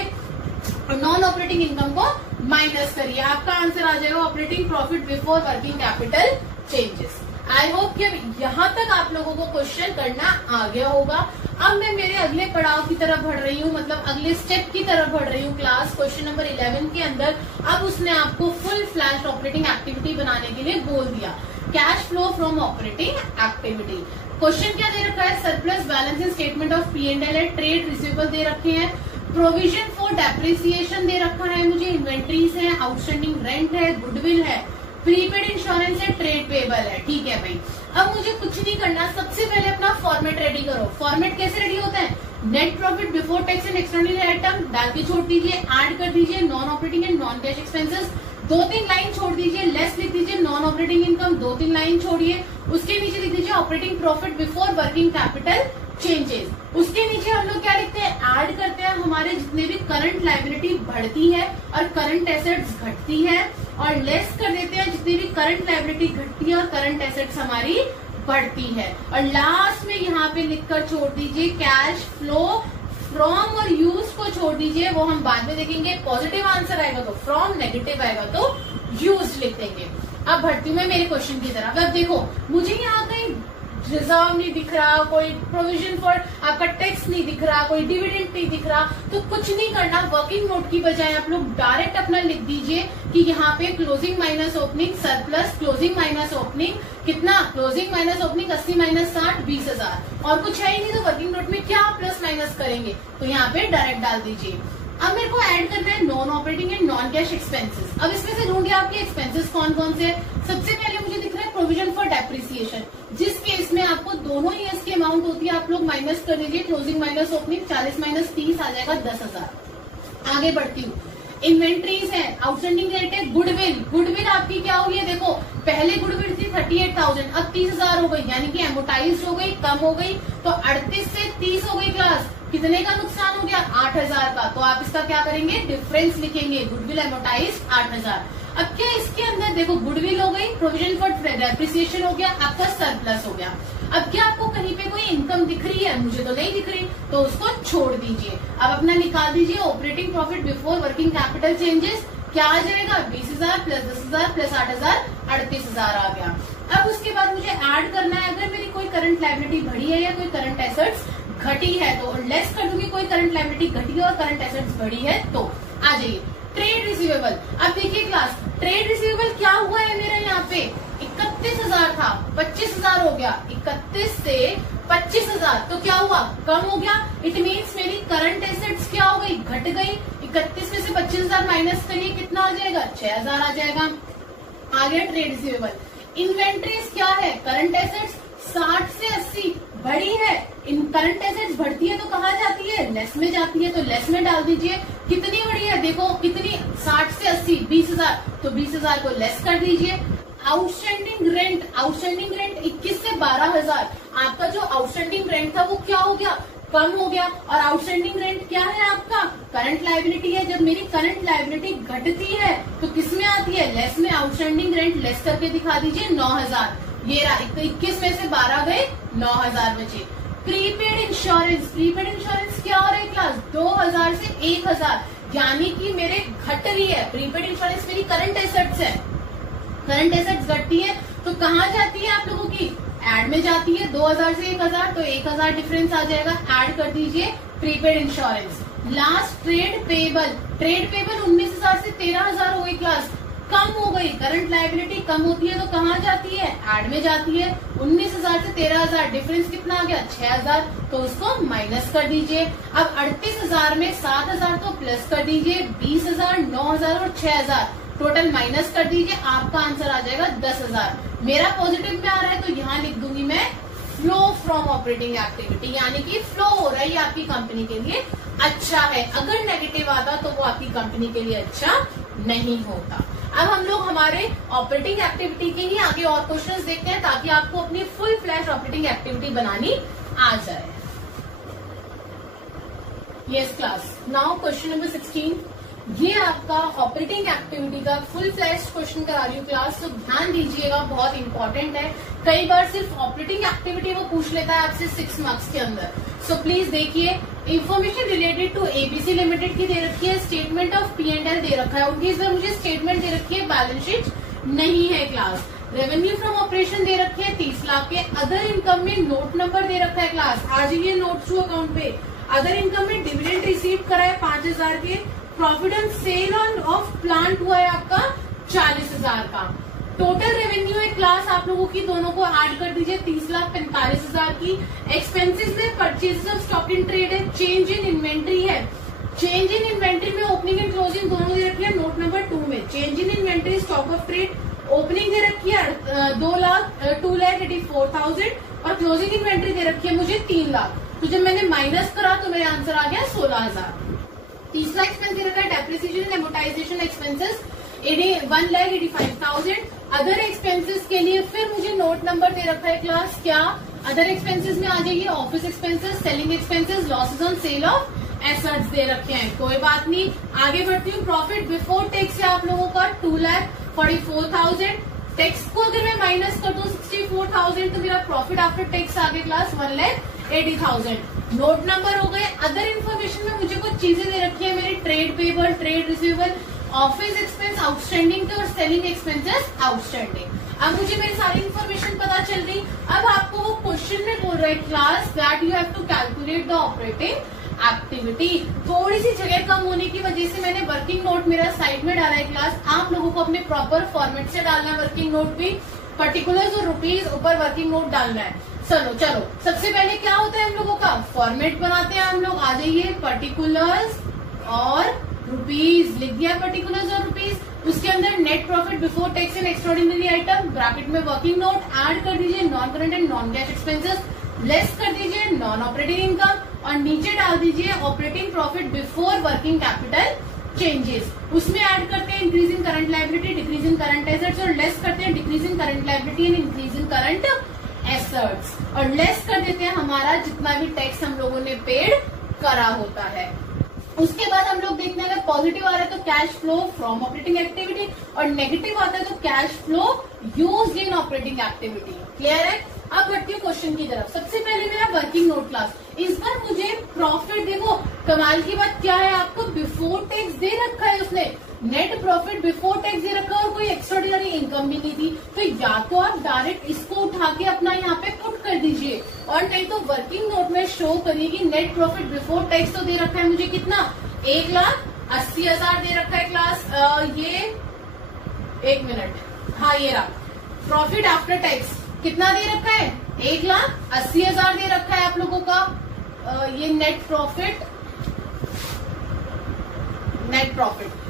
और नॉन ऑपरेटिंग इनकम को माइनस करिए, आपका आंसर आ जाएगा operating profit before working capital changes. I hope कि यहाँ तक आप लोगों को क्वेश्चन करना आ गया होगा। अब मैं मेरे अगले पड़ाव की तरफ बढ़ रही हूँ, मतलब अगले स्टेप की तरफ बढ़ रही हूँ क्लास क्वेश्चन नंबर 11 के अंदर। अब उसने आपको फुल फ्लैश ऑपरेटिंग एक्टिविटी बनाने के लिए बोल दिया, cash flow from operating activity. Question क्या दे रखा है, surplus balance in statement of P&L है, ट्रेड रिसीवेबल दे रखे हैं, प्रोविजन फॉर डेप्रिसिएशन दे रखा है मुझे, इन्वेंट्रीज है, आउटस्टैंडिंग रेंट है, गुडविल है, प्रीपेड इंश्योरेंस है, ट्रेड पेबल है। ठीक है भाई, अब मुझे कुछ नहीं करना, सबसे पहले अपना फॉर्मेट रेडी करो। फॉर्मेट कैसे रेडी होता है, net profit before tax and external item डाल के छोड़ दीजिए, ऐड कर दीजिए non operating and non cash expenses, 2-3 line छोड़ दीजिए, लेस लिख दीजिए, नॉन ऑपरेटिंग इनकम 2-3 लाइन छोड़िए, उसके नीचे लिख दीजिए operating profit before working capital changes. उसके नीचे हम लोग क्या लिखते हैं, ऐड करते हैं हमारे जितने भी करंट लायबिलिटी बढ़ती है और करंट एसेट्स घटती है, और लेस कर देते हैं जितनी भी करंट लायबिलिटी घटती है और करंट एसेट्स हमारी बढ़ती है, और लास्ट में यहाँ पे लिखकर छोड़ दीजिए कैश फ्लो फ्रॉम और यूज को छोड़ दीजिए, वो हम बाद में देखेंगे। पॉजिटिव आंसर आएगा तो फ्रॉम, नेगेटिव आएगा तो यूज लिख देंगे। अब बढ़ती हूँ मैं मेरे क्वेश्चन की तरफ। अब देखो मुझे यहाँ कहीं रिजर्व नहीं दिख रहा, कोई प्रोविजन फॉर आपका टैक्स नहीं दिख रहा, कोई डिविडेंड नहीं दिख रहा, तो कुछ नहीं करना, वर्किंग नोट की बजाय आप लोग डायरेक्ट अपना लिख दीजिए कि यहाँ पे closing minus opening surplus, closing minus opening कितना, क्लोजिंग माइनस ओपनिंग 80 माइनस 60 20,000, और कुछ है ही नहीं तो वर्किंग नोट में क्या प्लस माइनस करेंगे, तो यहाँ पे डायरेक्ट डाल दीजिए। अब मेरे को ऐड करना है non operating and non cash expenses. अब इसमें से ढूंढिए आपके एक्सपेंसेस कौन कौन से। सबसे पहले मुझे दिख रहा है प्रोविजन फॉर डेप्रिसिएशन, जिस केस में आपको दोनों ईयर्स की अमाउंट होती है, आप लोग माइनस कर दीजिए, क्लोजिंग माइनस ओपनिंग 40 माइनस 30 आ जाएगा 10,000। आगे बढ़ती हूँ, इन्वेंट्रीज है, आउटस्टैंडिंग रेट है, गुडविल। गुडविल आपकी क्या हुई है, देखो पहले गुडविल थी 38,000, अब 30,000 हो गई, यानी कि एमोटाइज हो गई, कम हो गई, तो 38 से 30 हो गई क्लास, कितने का नुकसान हो गया 8,000 का, तो आप इसका क्या करेंगे, डिफरेंस लिखेंगे, गुडविल एमोटाइज 8,000। अब क्या इसके अंदर देखो गुडविल हो गई, प्रोविजन फॉर डेप्रिसिएशन हो गया, आपका सरप्लस हो गया। अब क्या आपको कहीं पे कोई इनकम दिख रही है, मुझे तो नहीं दिख रही, तो उसको छोड़ दीजिए। अब अपना निकाल दीजिए operating profit before working capital changes, क्या आ जाएगा 20,000 प्लस 10,000 प्लस 8,000 38,000 आ गया। अब उसके बाद मुझे ऐड करना है, अगर मेरी कोई करंट लायबिलिटी बढ़ी है या कोई करंट एसेट्स घटी है तो लेस कर दूंगी, कोई करंट लायबिलिटी घटी है और करंट एसेट्स बढ़ी है तो आ जाइए। ट्रेड रिसीवेबल, अब देखिए क्लास ट्रेड रिसीवेबल क्या हुआ है मेरा यहाँ पे 31,000 था 25,000 हो गया, 31 से 25,000 तो क्या हुआ, कम हो गया। इट मीन्स मेरी करंट एसेट्स क्या हो गई, घट गई। 31 में से 25,000 माइनस करिए, कितना आ जाएगा 6,000 आ जाएगा। आ गया ट्रेड रिसीवेबल। इन्वेंट्रीज क्या है, करंट एसेट्स 60 से 80 बढ़ी है, इन करंट एसेट्स बढ़ती है तो कहाँ जाती है, लेस में जाती है, तो लेस में डाल दीजिए। कितनी बढ़ी है, देखो कितनी 60 से 80 20,000, तो 20,000 को लेस कर दीजिए। आउटस्टैंडिंग रेंट, आउटस्टैंडिंग रेंट 21 से 12,000, आपका जो आउटस्टैंडिंग रेंट था वो क्या हो गया, कम हो गया। और आउटस्टैंडिंग रेंट क्या है आपका, करंट लायबिलिटी है। जब मेरी करंट लायबिलिटी घटती है तो किस में आती है, लेस में। आउटस्टैंडिंग रेंट लेस करके दिखा दीजिए 9,000, ये रहा 21 में से 12 गए 9,000 बचे। प्रीपेड इंश्योरेंस, प्रीपेड इंश्योरेंस क्या हो रहा है क्लास 2,000 से 1,000, यानी कि मेरे घट रही है। प्रीपेड इंश्योरेंस मेरी करंट एसेट्स है, करंट एसेट्स घटती है तो कहाँ जाती है आप लोगों की, ऐड में जाती है। 2,000 से 1,000 तो 1,000 डिफरेंस आ जाएगा, ऐड कर दीजिए prepaid insurance. Last trade payable, trade payable 19,000 से 13,000 हो गई क्लास, कम हो गई, करंट लायबिलिटी कम होती है तो कहाँ जाती है, ऐड में जाती है। 19,000 से 13,000 डिफरेंस कितना आ गया, 6,000, तो उसको माइनस कर दीजिए। अब 38,000 में 7,000 तो प्लस कर दीजिए, 20,000, 9,000 और 6,000 टोटल माइनस कर दीजिए, आपका आंसर आ जाएगा 10,000। मेरा पॉजिटिव में आ रहा है तो यहाँ लिख दूंगी मैं फ्लो फ्रॉम ऑपरेटिंग एक्टिविटी, यानी कि फ्लो हो रहा है आपकी कंपनी के लिए अच्छा है। अगर नेगेटिव आता तो वो आपकी कंपनी के लिए अच्छा नहीं होता। अब हम लोग हमारे ऑपरेटिंग एक्टिविटी के ही आगे और क्वेश्चंस देखते हैं ताकि आपको अपनी फुल फ्लैश ऑपरेटिंग एक्टिविटी बनानी आ जाए। Yes class, now question number 16। ये आपका ऑपरेटिंग एक्टिविटी का फुल फ्लैश क्वेश्चन करा रही हूँ क्लास, तो ध्यान दीजिएगा, बहुत इंपॉर्टेंट है। कई बार सिर्फ ऑपरेटिंग एक्टिविटी वो पूछ लेता है आपसे 6 मार्क्स के अंदर, सो प्लीज देखिए। Information related to ABC Limited की दे रखी है, स्टेटमेंट ऑफ P&L दे रखा है, उनकी इसमें मुझे स्टेटमेंट दे रखी है, बैलेंस शीट नहीं है क्लास। रेवेन्यू फ्रॉम ऑपरेशन दे रखे हैं 30 लाख के। अदर इनकम में नोट नंबर दे रखा है क्लास, आ जाइए नोट टू अकाउंट पे। अदर इनकम में डिविडेंड रिसीव करा है 5,000 के। Profit on sale of plant हुआ है आपका 40,000 का। टोटल रेवेन्यू है क्लास आप लोगों की, दोनों को ऐड कर दीजिए, 30,45,000 की। एक्सपेंसेस में purchase of stock in trade है, चेंज इन इन्वेंट्री है। चेंज इन इन्वेंट्री में ओपनिंग एंड क्लोजिंग दोनों दे रखी है नोट नंबर 2 में। Change in inventory stock of trade opening दे रखी है 2,84,000 और क्लोजिंग इन्वेंट्री दे रखी है मुझे 3 लाख। तो जब मैंने माइनस करा तो मेरा आंसर आ गया 16,000। तीसरा एक्सपेंस दे रखा है depreciation amortisation expenses 1,85,000। Other expenses के लिए फिर मुझे नोट नंबर दे रखा है क्लास, क्या अदर एक्सपेंसेस में आ जाइए, office expenses, selling expenses, losses on sale of assets दे रखे हैं। कोई बात नहीं, आगे बढ़ती हूँ। प्रॉफिट बिफोर टैक्स है आप लोगों का 2,44,000। टैक्स को अगर मैं माइनस कर दूं 64,000 तो मेरा प्रॉफिट आफ्टर टैक्स आ गया क्लास 1,80,000। नोट नंबर हो गए। अदर इन्फॉर्मेशन में मुझे कुछ चीजें दे रखी है मेरे, trade payable, trade receivable, office expense outstanding थे और सेलिंग एक्सपेंसेस आउटस्टैंडिंग। अब मुझे मेरी सारी इन्फॉर्मेशन पता चल गई। अब आपको वो क्वेश्चन में बोल रहा है class that you have to calculate the operating activity. थोड़ी सी जगह कम होने की वजह से मैंने वर्किंग नोट मेरा साइड में डाला है क्लास। आप लोगों को अपने प्रॉपर फॉर्मेट से डालना है वर्किंग नोट भी, पर्टिकुलर्स और रुपीज ऊपर वर्किंग नोट डालना है। चलो सबसे पहले क्या होता है हम लोगों का, फॉर्मेट बनाते हैं हम लोग। आ जाइए, पर्टिकुलर्स और रुपीज लिख दिया, पर्टिकुलर्स और रुपीज। उसके अंदर net profit before tax and extraordinary item, bracket में वर्किंग नोट, ऐड कर दीजिए non current and non cash expenses, less कर दीजिए नॉन ऑपरेटिंग इनकम और नीचे डाल दीजिए operating profit before working capital changes. उसमें ऐड करते हैं increase in current liability, decrease in current assets और लेस करते हैं decrease in current liability and increase in current assets और लेस कर देते हैं हमारा जितना भी टैक्स हम लोगों ने पेड करा होता है। उसके बाद हम लोग देखते हैं अगर पॉजिटिव आ रहा है तो cash flow from operating activity और नेगेटिव आता है तो cash flow used in operating activity. Clear है? अब बढ़ती हूँ क्वेश्चन की तरफ। सबसे पहले मेरा वर्किंग नोट क्लास, इस बार मुझे प्रॉफिट, देखो कमाल की बात क्या है, आपको बिफोर टैक्स दे रखा है उसने, नेट प्रॉफिट बिफोर टैक्स दे रखा है और कोई एक्स्ट्राऑर्डिनरी इनकम भी नहीं थी। तो या तो आप डायरेक्ट इसको उठा के अपना यहाँ पे पुट कर दीजिए और नहीं तो वर्किंग नोट में शो करिए कि नेट प्रॉफिट बिफोर टैक्स तो दे रखा है मुझे कितना, 1,80,000 दे रखा है क्लास। ये 1 मिनट, हाँ ये रहा। प्रॉफिट आफ्टर टैक्स कितना दे रखा है, 1,80,000 दे रखा है आप लोगों का। ये नेट प्रॉफिट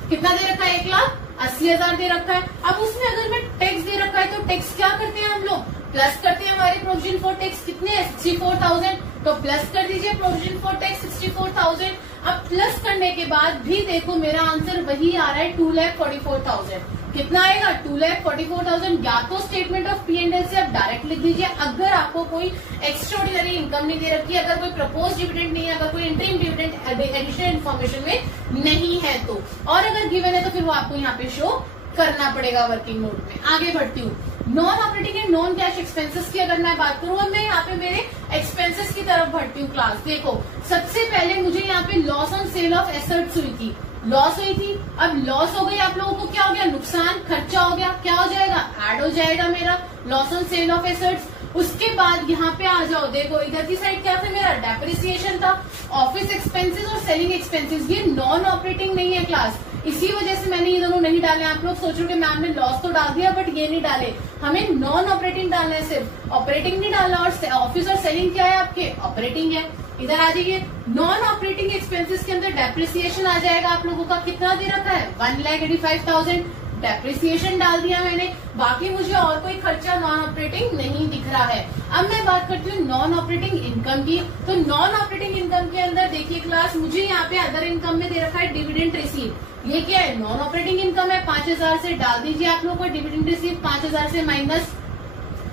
कितना दे रखा है, 1,80,000 दे रखा है। अब उसमें अगर मैं टैक्स दे रखा है तो टैक्स क्या करते हैं हम लोग, प्लस करते हैं। हमारे प्रोविजन फॉर टैक्स कितने हैं, 64,000, तो प्लस कर दीजिए प्रोविजन फॉर टैक्स 64,000। अब प्लस करने के बाद भी देखो मेरा आंसर वही आ रहा है 2,44,000। कितना आएगा, 2,44,000। या तो स्टेटमेंट ऑफ P&L से आप डायरेक्ट लिख दीजिए अगर आपको कोई एक्स्ट्राऑर्डिनरी इनकम नहीं दे रखी है, अगर कोई प्रपोज डिविडेंड नहीं है, अगर कोई इंटरिम डिविडेंड एडिशनल इन्फॉर्मेशन में नहीं है तो, और अगर गिवन है तो फिर वो आपको यहाँ पे शो करना पड़ेगा वर्किंग नोट में। आगे बढ़ती हूँ, non operating and non cash expenses की अगर मैं बात करूँ, मैं यहाँ पे मेरे एक्सपेंसेस की तरफ बढ़ती हूँ क्लास। देखो सबसे पहले मुझे यहाँ पे loss on sale of assets हुई थी, लॉस हुई थी। अब लॉस हो गई, आप लोगों को क्या हो गया, नुकसान, खर्चा हो गया। क्या हो जाएगा, ऐड हो जाएगा मेरा loss on sale of assets. उसके बाद यहाँ पे आ जाओ, देखो इधर की साइड क्या था मेरा, डेप्रिसिएशन था, ऑफिस एक्सपेंसेस और सेलिंग एक्सपेंसेस। ये नॉन ऑपरेटिंग नहीं है क्लास, इसी वजह से मैंने ये दोनों नहीं डाले। आप लोग सोचोगे मैम ने लॉस तो डाल दिया बट ये नहीं डाले, हमें नॉन ऑपरेटिंग डालना है, सिर्फ ऑपरेटिंग नहीं डालना। और ऑफिस और सेलिंग क्या है आपके, ऑपरेटिंग है। इधर आ जाइए, नॉन ऑपरेटिंग एक्सपेंसेस के अंदर डेप्रिसिएशन आ जाएगा आप लोगों का, कितना दे रखा है 1,85,000, डेप्रिसिएशन डाल दिया मैंने। बाकी मुझे और कोई खर्चा नॉन ऑपरेटिंग नहीं दिख रहा है। अब मैं बात करती हूँ नॉन ऑपरेटिंग इनकम की। तो नॉन ऑपरेटिंग इनकम के अंदर देखिए क्लास, मुझे यहाँ पे अदर इनकम में दे रखा है डिविडेंड रिसीव। ये क्या है, नॉन ऑपरेटिंग इनकम है। 5,000 से डाल दीजिए आप लोगों को डिविडेंड रिसीव, 5,000 से माइनस।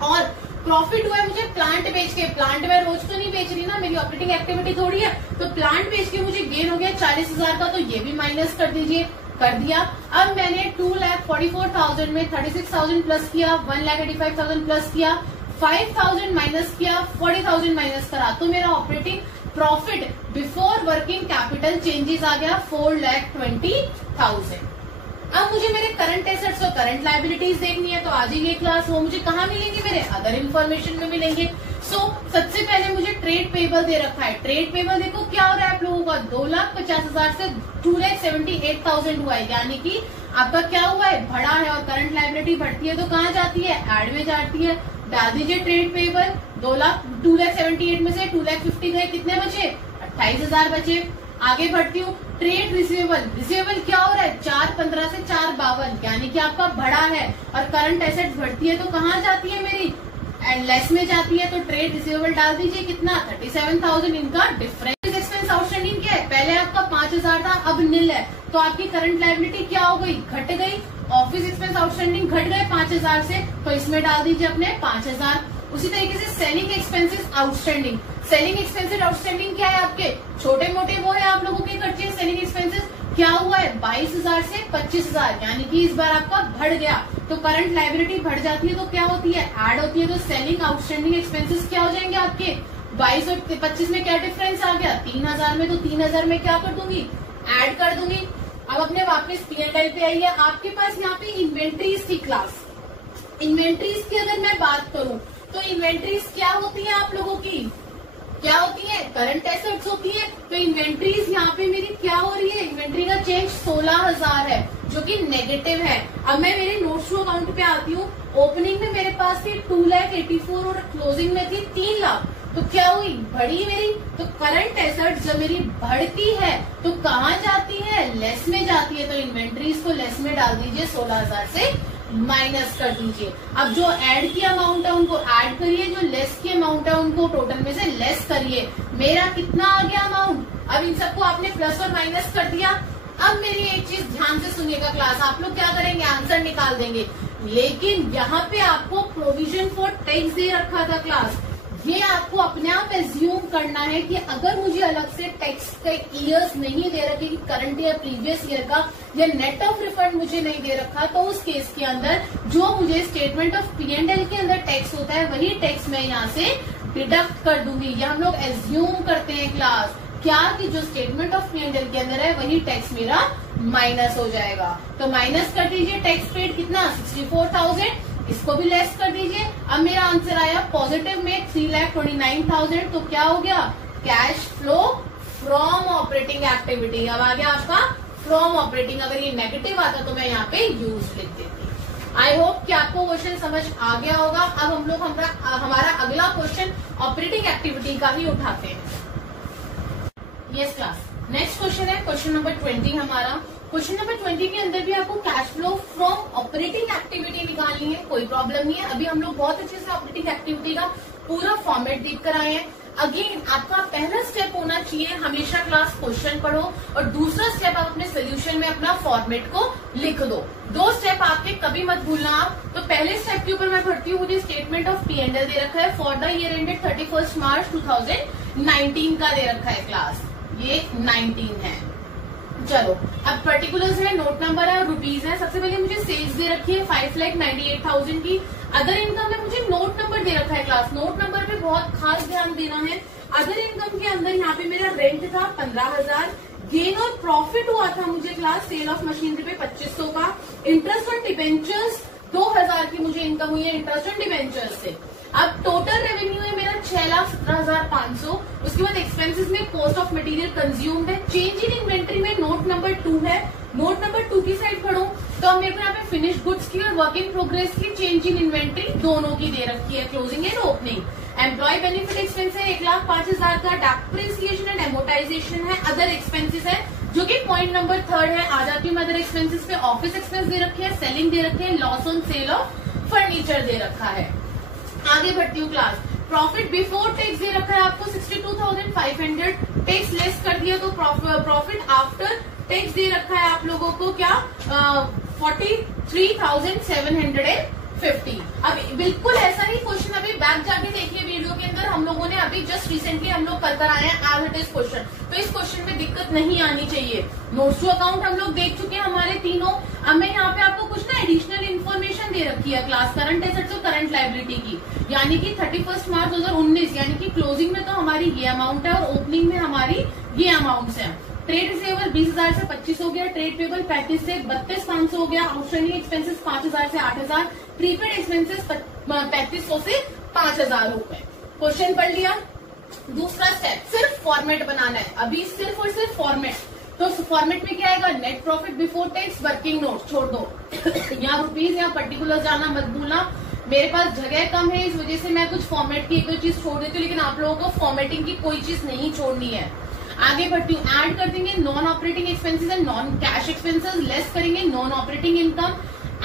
और प्रॉफिट हुआ है मुझे प्लांट बेच के। प्लांट में रोज तो नहीं बेच रही ना, मेरी ऑपरेटिंग एक्टिविटी थोड़ी है, तो प्लांट बेच के मुझे गेन हो गया 40,000 का, तो ये भी माइनस कर दीजिए, कर दिया। अब मैंने 2,44,000 में 36,000 प्लस किया, 1,85,000 प्लस किया, 5,000 माइनस किया, 40,000 माइनस करा, तो मेरा operating profit before working capital changes आ गया 4,20,000। अब मुझे मेरे करंट एसेट्स और करंट लायबिलिटीज देखनी है, तो आ जाइए क्लास, वो मुझे कहाँ मिलेंगे, मेरे अदर इन्फॉर्मेशन में मिलेंगे। सबसे पहले मुझे ट्रेड पेबल दे रखा है। ट्रेड पेबल देखो क्या हो रहा है आप लोगों का, 2,50,000 से 2,78,000 हुआ है, यानी कि आपका क्या हुआ है, बढ़ा है। और करंट लायबिलिटी बढ़ती है तो कहाँ जाती है, एड में जाती है। डाल दीजिए ट्रेड पेबल, 2,78,000 में से 2,50,000 गए, कितने बचे, 28,000 बचे। आगे बढ़ती हूँ, ट्रेड रिसीवेबल। रिसीवेबल क्या हो रहा है, 4,15 से 4,52, यानी कि आपका बढ़ा है। और करंट एसेट्स बढ़ती है तो कहाँ जाती है मेरी, एंड लेस में जाती है, तो ट्रेड रिसीवेबल डाल दीजिए, कितना 37,000। इनका डिफरेंस एक्सपेंस आउटस्टैंडिंग क्या है, पहले आपका 5,000 था, अब निल है, तो आपकी करंट लायबिलिटी क्या हो गई, घट गई। ऑफिस एक्सपेंस आउटस्टैंडिंग घट गए 5,000 से, तो इसमें डाल दीजिए अपने 5,000। उसी तरीके से selling expenses outstanding. Selling expenses outstanding क्या है आपके, छोटे मोटे वो है आप लोगों के खर्चे। सेलिंग एक्सपेंसेस क्या हुआ है, 22,000 से 25,000, यानी कि इस बार आपका बढ़ गया, तो करंट लायबिलिटी बढ़ जाती है तो क्या होती है, ऐड होती है। तो सेलिंग आउटस्टैंडिंग एक्सपेंसेस क्या हो जाएंगे आपके, 22 और 25 में क्या डिफरेंस आ गया, 3,000 में, तो 3,000 में क्या कर दूंगी, ऐड कर दूंगी। अब अपने वापस P&L पे आइए। आपके पास यहाँ पे इन्वेंट्रीज थी क्लास। इन्वेंट्रीज की अगर मैं बात करूं तो इन्वेंट्रीज क्या होती है आप लोगों की, क्या होती है, करंट एसेट्स होती है। तो इन्वेंट्रीज यहाँ पे मेरी क्या हो रही है, इन्वेंट्री का चेंज 16,000 है, जो कि नेगेटिव है। अब मैं मेरे नोट्स टू अकाउंट पे आती हूँ। ओपनिंग में मेरे पास थी 2,84,000 और क्लोजिंग में थी 3 लाख, तो क्या हुई, बढ़ी मेरी। तो करंट एसेट्स जब मेरी बढ़ती है तो कहाँ जाती है, लेस में जाती है। तो इन्वेंट्रीज को लेस में डाल दीजिए, 16,000 से माइनस कर दीजिए। अब जो ऐड की अमाउंट है उनको ऐड करिए, जो लेस की अमाउंट है उनको टोटल में से लेस करिए। मेरा कितना आ गया अमाउंट, अब इन सबको आपने प्लस और माइनस कर दिया। अब मेरी एक चीज ध्यान से सुनिएगा क्लास, आप लोग क्या करेंगे, आंसर निकाल देंगे, लेकिन यहाँ पे आपको प्रोविजन फॉर टैक्स दे रखा था क्लास। ये आपको अपने आप एज्यूम करना है कि अगर मुझे अलग से टैक्स के ईयर्स नहीं दे रखे कि करंट ईयर प्रीवियस ईयर का, या नेट ऑफ रिफंड मुझे नहीं दे रखा, तो उस केस के अंदर जो मुझे स्टेटमेंट ऑफ P&L के अंदर टैक्स होता है वही टैक्स मैं यहाँ से डिडक्ट कर दूंगी। ये हम लोग एज्यूम करते हैं क्लास, क्या कि जो स्टेटमेंट ऑफ P&L के अंदर है वही टैक्स मेरा माइनस हो जाएगा। तो माइनस कर दीजिए, टैक्स पेड कितना 64,000, इसको भी लेस कर दीजिए। अब मेरा आंसर आया पॉजिटिव में 3,29,000, तो क्या हो गया, cash flow from operating activity. अब आ गया आपका फ्रॉम ऑपरेटिंग। अगर ये नेगेटिव आता तो मैं यहाँ पे यूज लिख देती। आई होप कि आपको क्वेश्चन समझ आ गया होगा। अब हम लोग हमारा अगला क्वेश्चन ऑपरेटिंग एक्टिविटी का ही उठाते हैं। यस क्लास, नेक्स्ट क्वेश्चन है क्वेश्चन नंबर 20 हमारा। क्वेश्चन नंबर 20 के अंदर भी आपको cash flow from operating activity निकालनी है, कोई प्रॉब्लम नहीं है। अभी हम लोग बहुत अच्छे से ऑपरेटिंग एक्टिविटी का पूरा फॉर्मेट देख कर आए हैं। अगेन आपका पहला स्टेप होना चाहिए हमेशा क्लास क्वेश्चन पढ़ो, और दूसरा स्टेप आप अपने सोल्यूशन में अपना फॉर्मेट को लिख दो। 2 स्टेप आपके कभी मत भूलना आप। तो पहले स्टेप के ऊपर मैं पढ़ती हूँ, मुझे स्टेटमेंट ऑफ P&L दे रखा है for the year ended 31 March 2019 का दे रखा है क्लास, ये 19 है। चलो अब पर्टिकुलर्स है, नोट नंबर है, रुपीज है। सबसे पहले मुझे सेल्स दे रखी है 5,98,000 की। अदर इनकम में मुझे नोट नंबर दे रखा है क्लास, नोट नंबर पे बहुत खास ध्यान देना है। अदर इनकम के अंदर यहाँ पे मेरा रेंट था 15,000, गेन और प्रॉफिट हुआ था मुझे क्लास सेल ऑफ मशीनरी पे 2,500 का। इंटरेस्ट ऑन डिबेंचर्स 2,000 की मुझे इनकम हुई है इंटरेस्ट ऑन डिबेंचर्स से। अब टोटल रेवेन्यू है मेरा 6,17,500। उसके बाद एक्सपेंसेस में कॉस्ट ऑफ मटेरियल कंज्यूम्ड है। चेंज इन इन्वेंट्री में नोट नंबर 2 है। नोट नंबर 2 की साइड पढ़ो तो हम मेरे को यहाँ पे फिनिश गुड्स की और वर्क इन प्रोग्रेस की चेंज इन इन्वेंट्री दोनों की दे रखी है, closing and opening. Employ benefit expense है 1,05,000 का। डेप्रिसिएशन एंड एमोटाइजेशन है। अदर एक्सपेंसेस है जो कि पॉइंट नंबर 3 है। आ जाती हूँ अदर एक्सपेंसेस पे। ऑफिस एक्सपेंस दे रखे हैं, सेलिंग दे रखे हैं, loss on sale of furniture दे रखा है। आगे बढ़ती हूँ क्लास। प्रॉफिट बिफोर टैक्स दे रखा है आपको 62,500। टैक्स लेस कर दिया तो प्रॉफिट आफ्टर टैक्स दे रखा है आप लोगों को क्या 43,750। अब बिल्कुल ऐसा ही क्वेश्चन अभी बैक जाके देखिए वीडियो के अंदर, हम लोगों ने अभी जस्ट रिसेंटली हम लोग कर आए हैं एज इट इज क्वेश्चन, तो इस क्वेश्चन में दिक्कत नहीं आनी चाहिए। नोट्स टू अकाउंट हम लोग देख चुके हैं हमारे तीनों। अब मैं यहाँ पे आपको कुछ ना एडिशनल इन्फॉर्मेशन दे रखी है क्लास, करंट एसेट्स और करंट लायबिलिटी की, यानी कि 31 मार्च 2019 यानी कि क्लोजिंग में तो हमारी ये अमाउंट है और ओपनिंग में हमारी ये अमाउंट्स हैं। ट्रेड रिसीवेबल 20,000 से 25 हो गया। ट्रेड पेबल 35 से 32,500 हो गया। आउटस्टैंडिंग एक्सपेंसेस 5,000 से 8,000। प्रीपेड एक्सपेंसेस 3500 से 5,000 हो गए। क्वेश्चन पढ़ लिया। दूसरा स्टेप सिर्फ फॉर्मेट बनाना है अभी, सिर्फ और सिर्फ फॉर्मेट। तो फॉर्मेट में क्या आएगा, net profit before tax working note छोड़ दो यहाँ रुपीज या पर्टिकुलर जाना मत भूलना। मेरे पास जगह कम है इस वजह से मैं कुछ फॉर्मेट की एक दो चीज छोड़ देती हूँ, लेकिन आप लोगों को फॉर्मेटिंग की कोई चीज नहीं छोड़नी है। आगे बढ़ती हूँ। ऐड कर देंगे non operating expenses and non cash expenses, less करेंगे नॉन ऑपरेटिंग इनकम,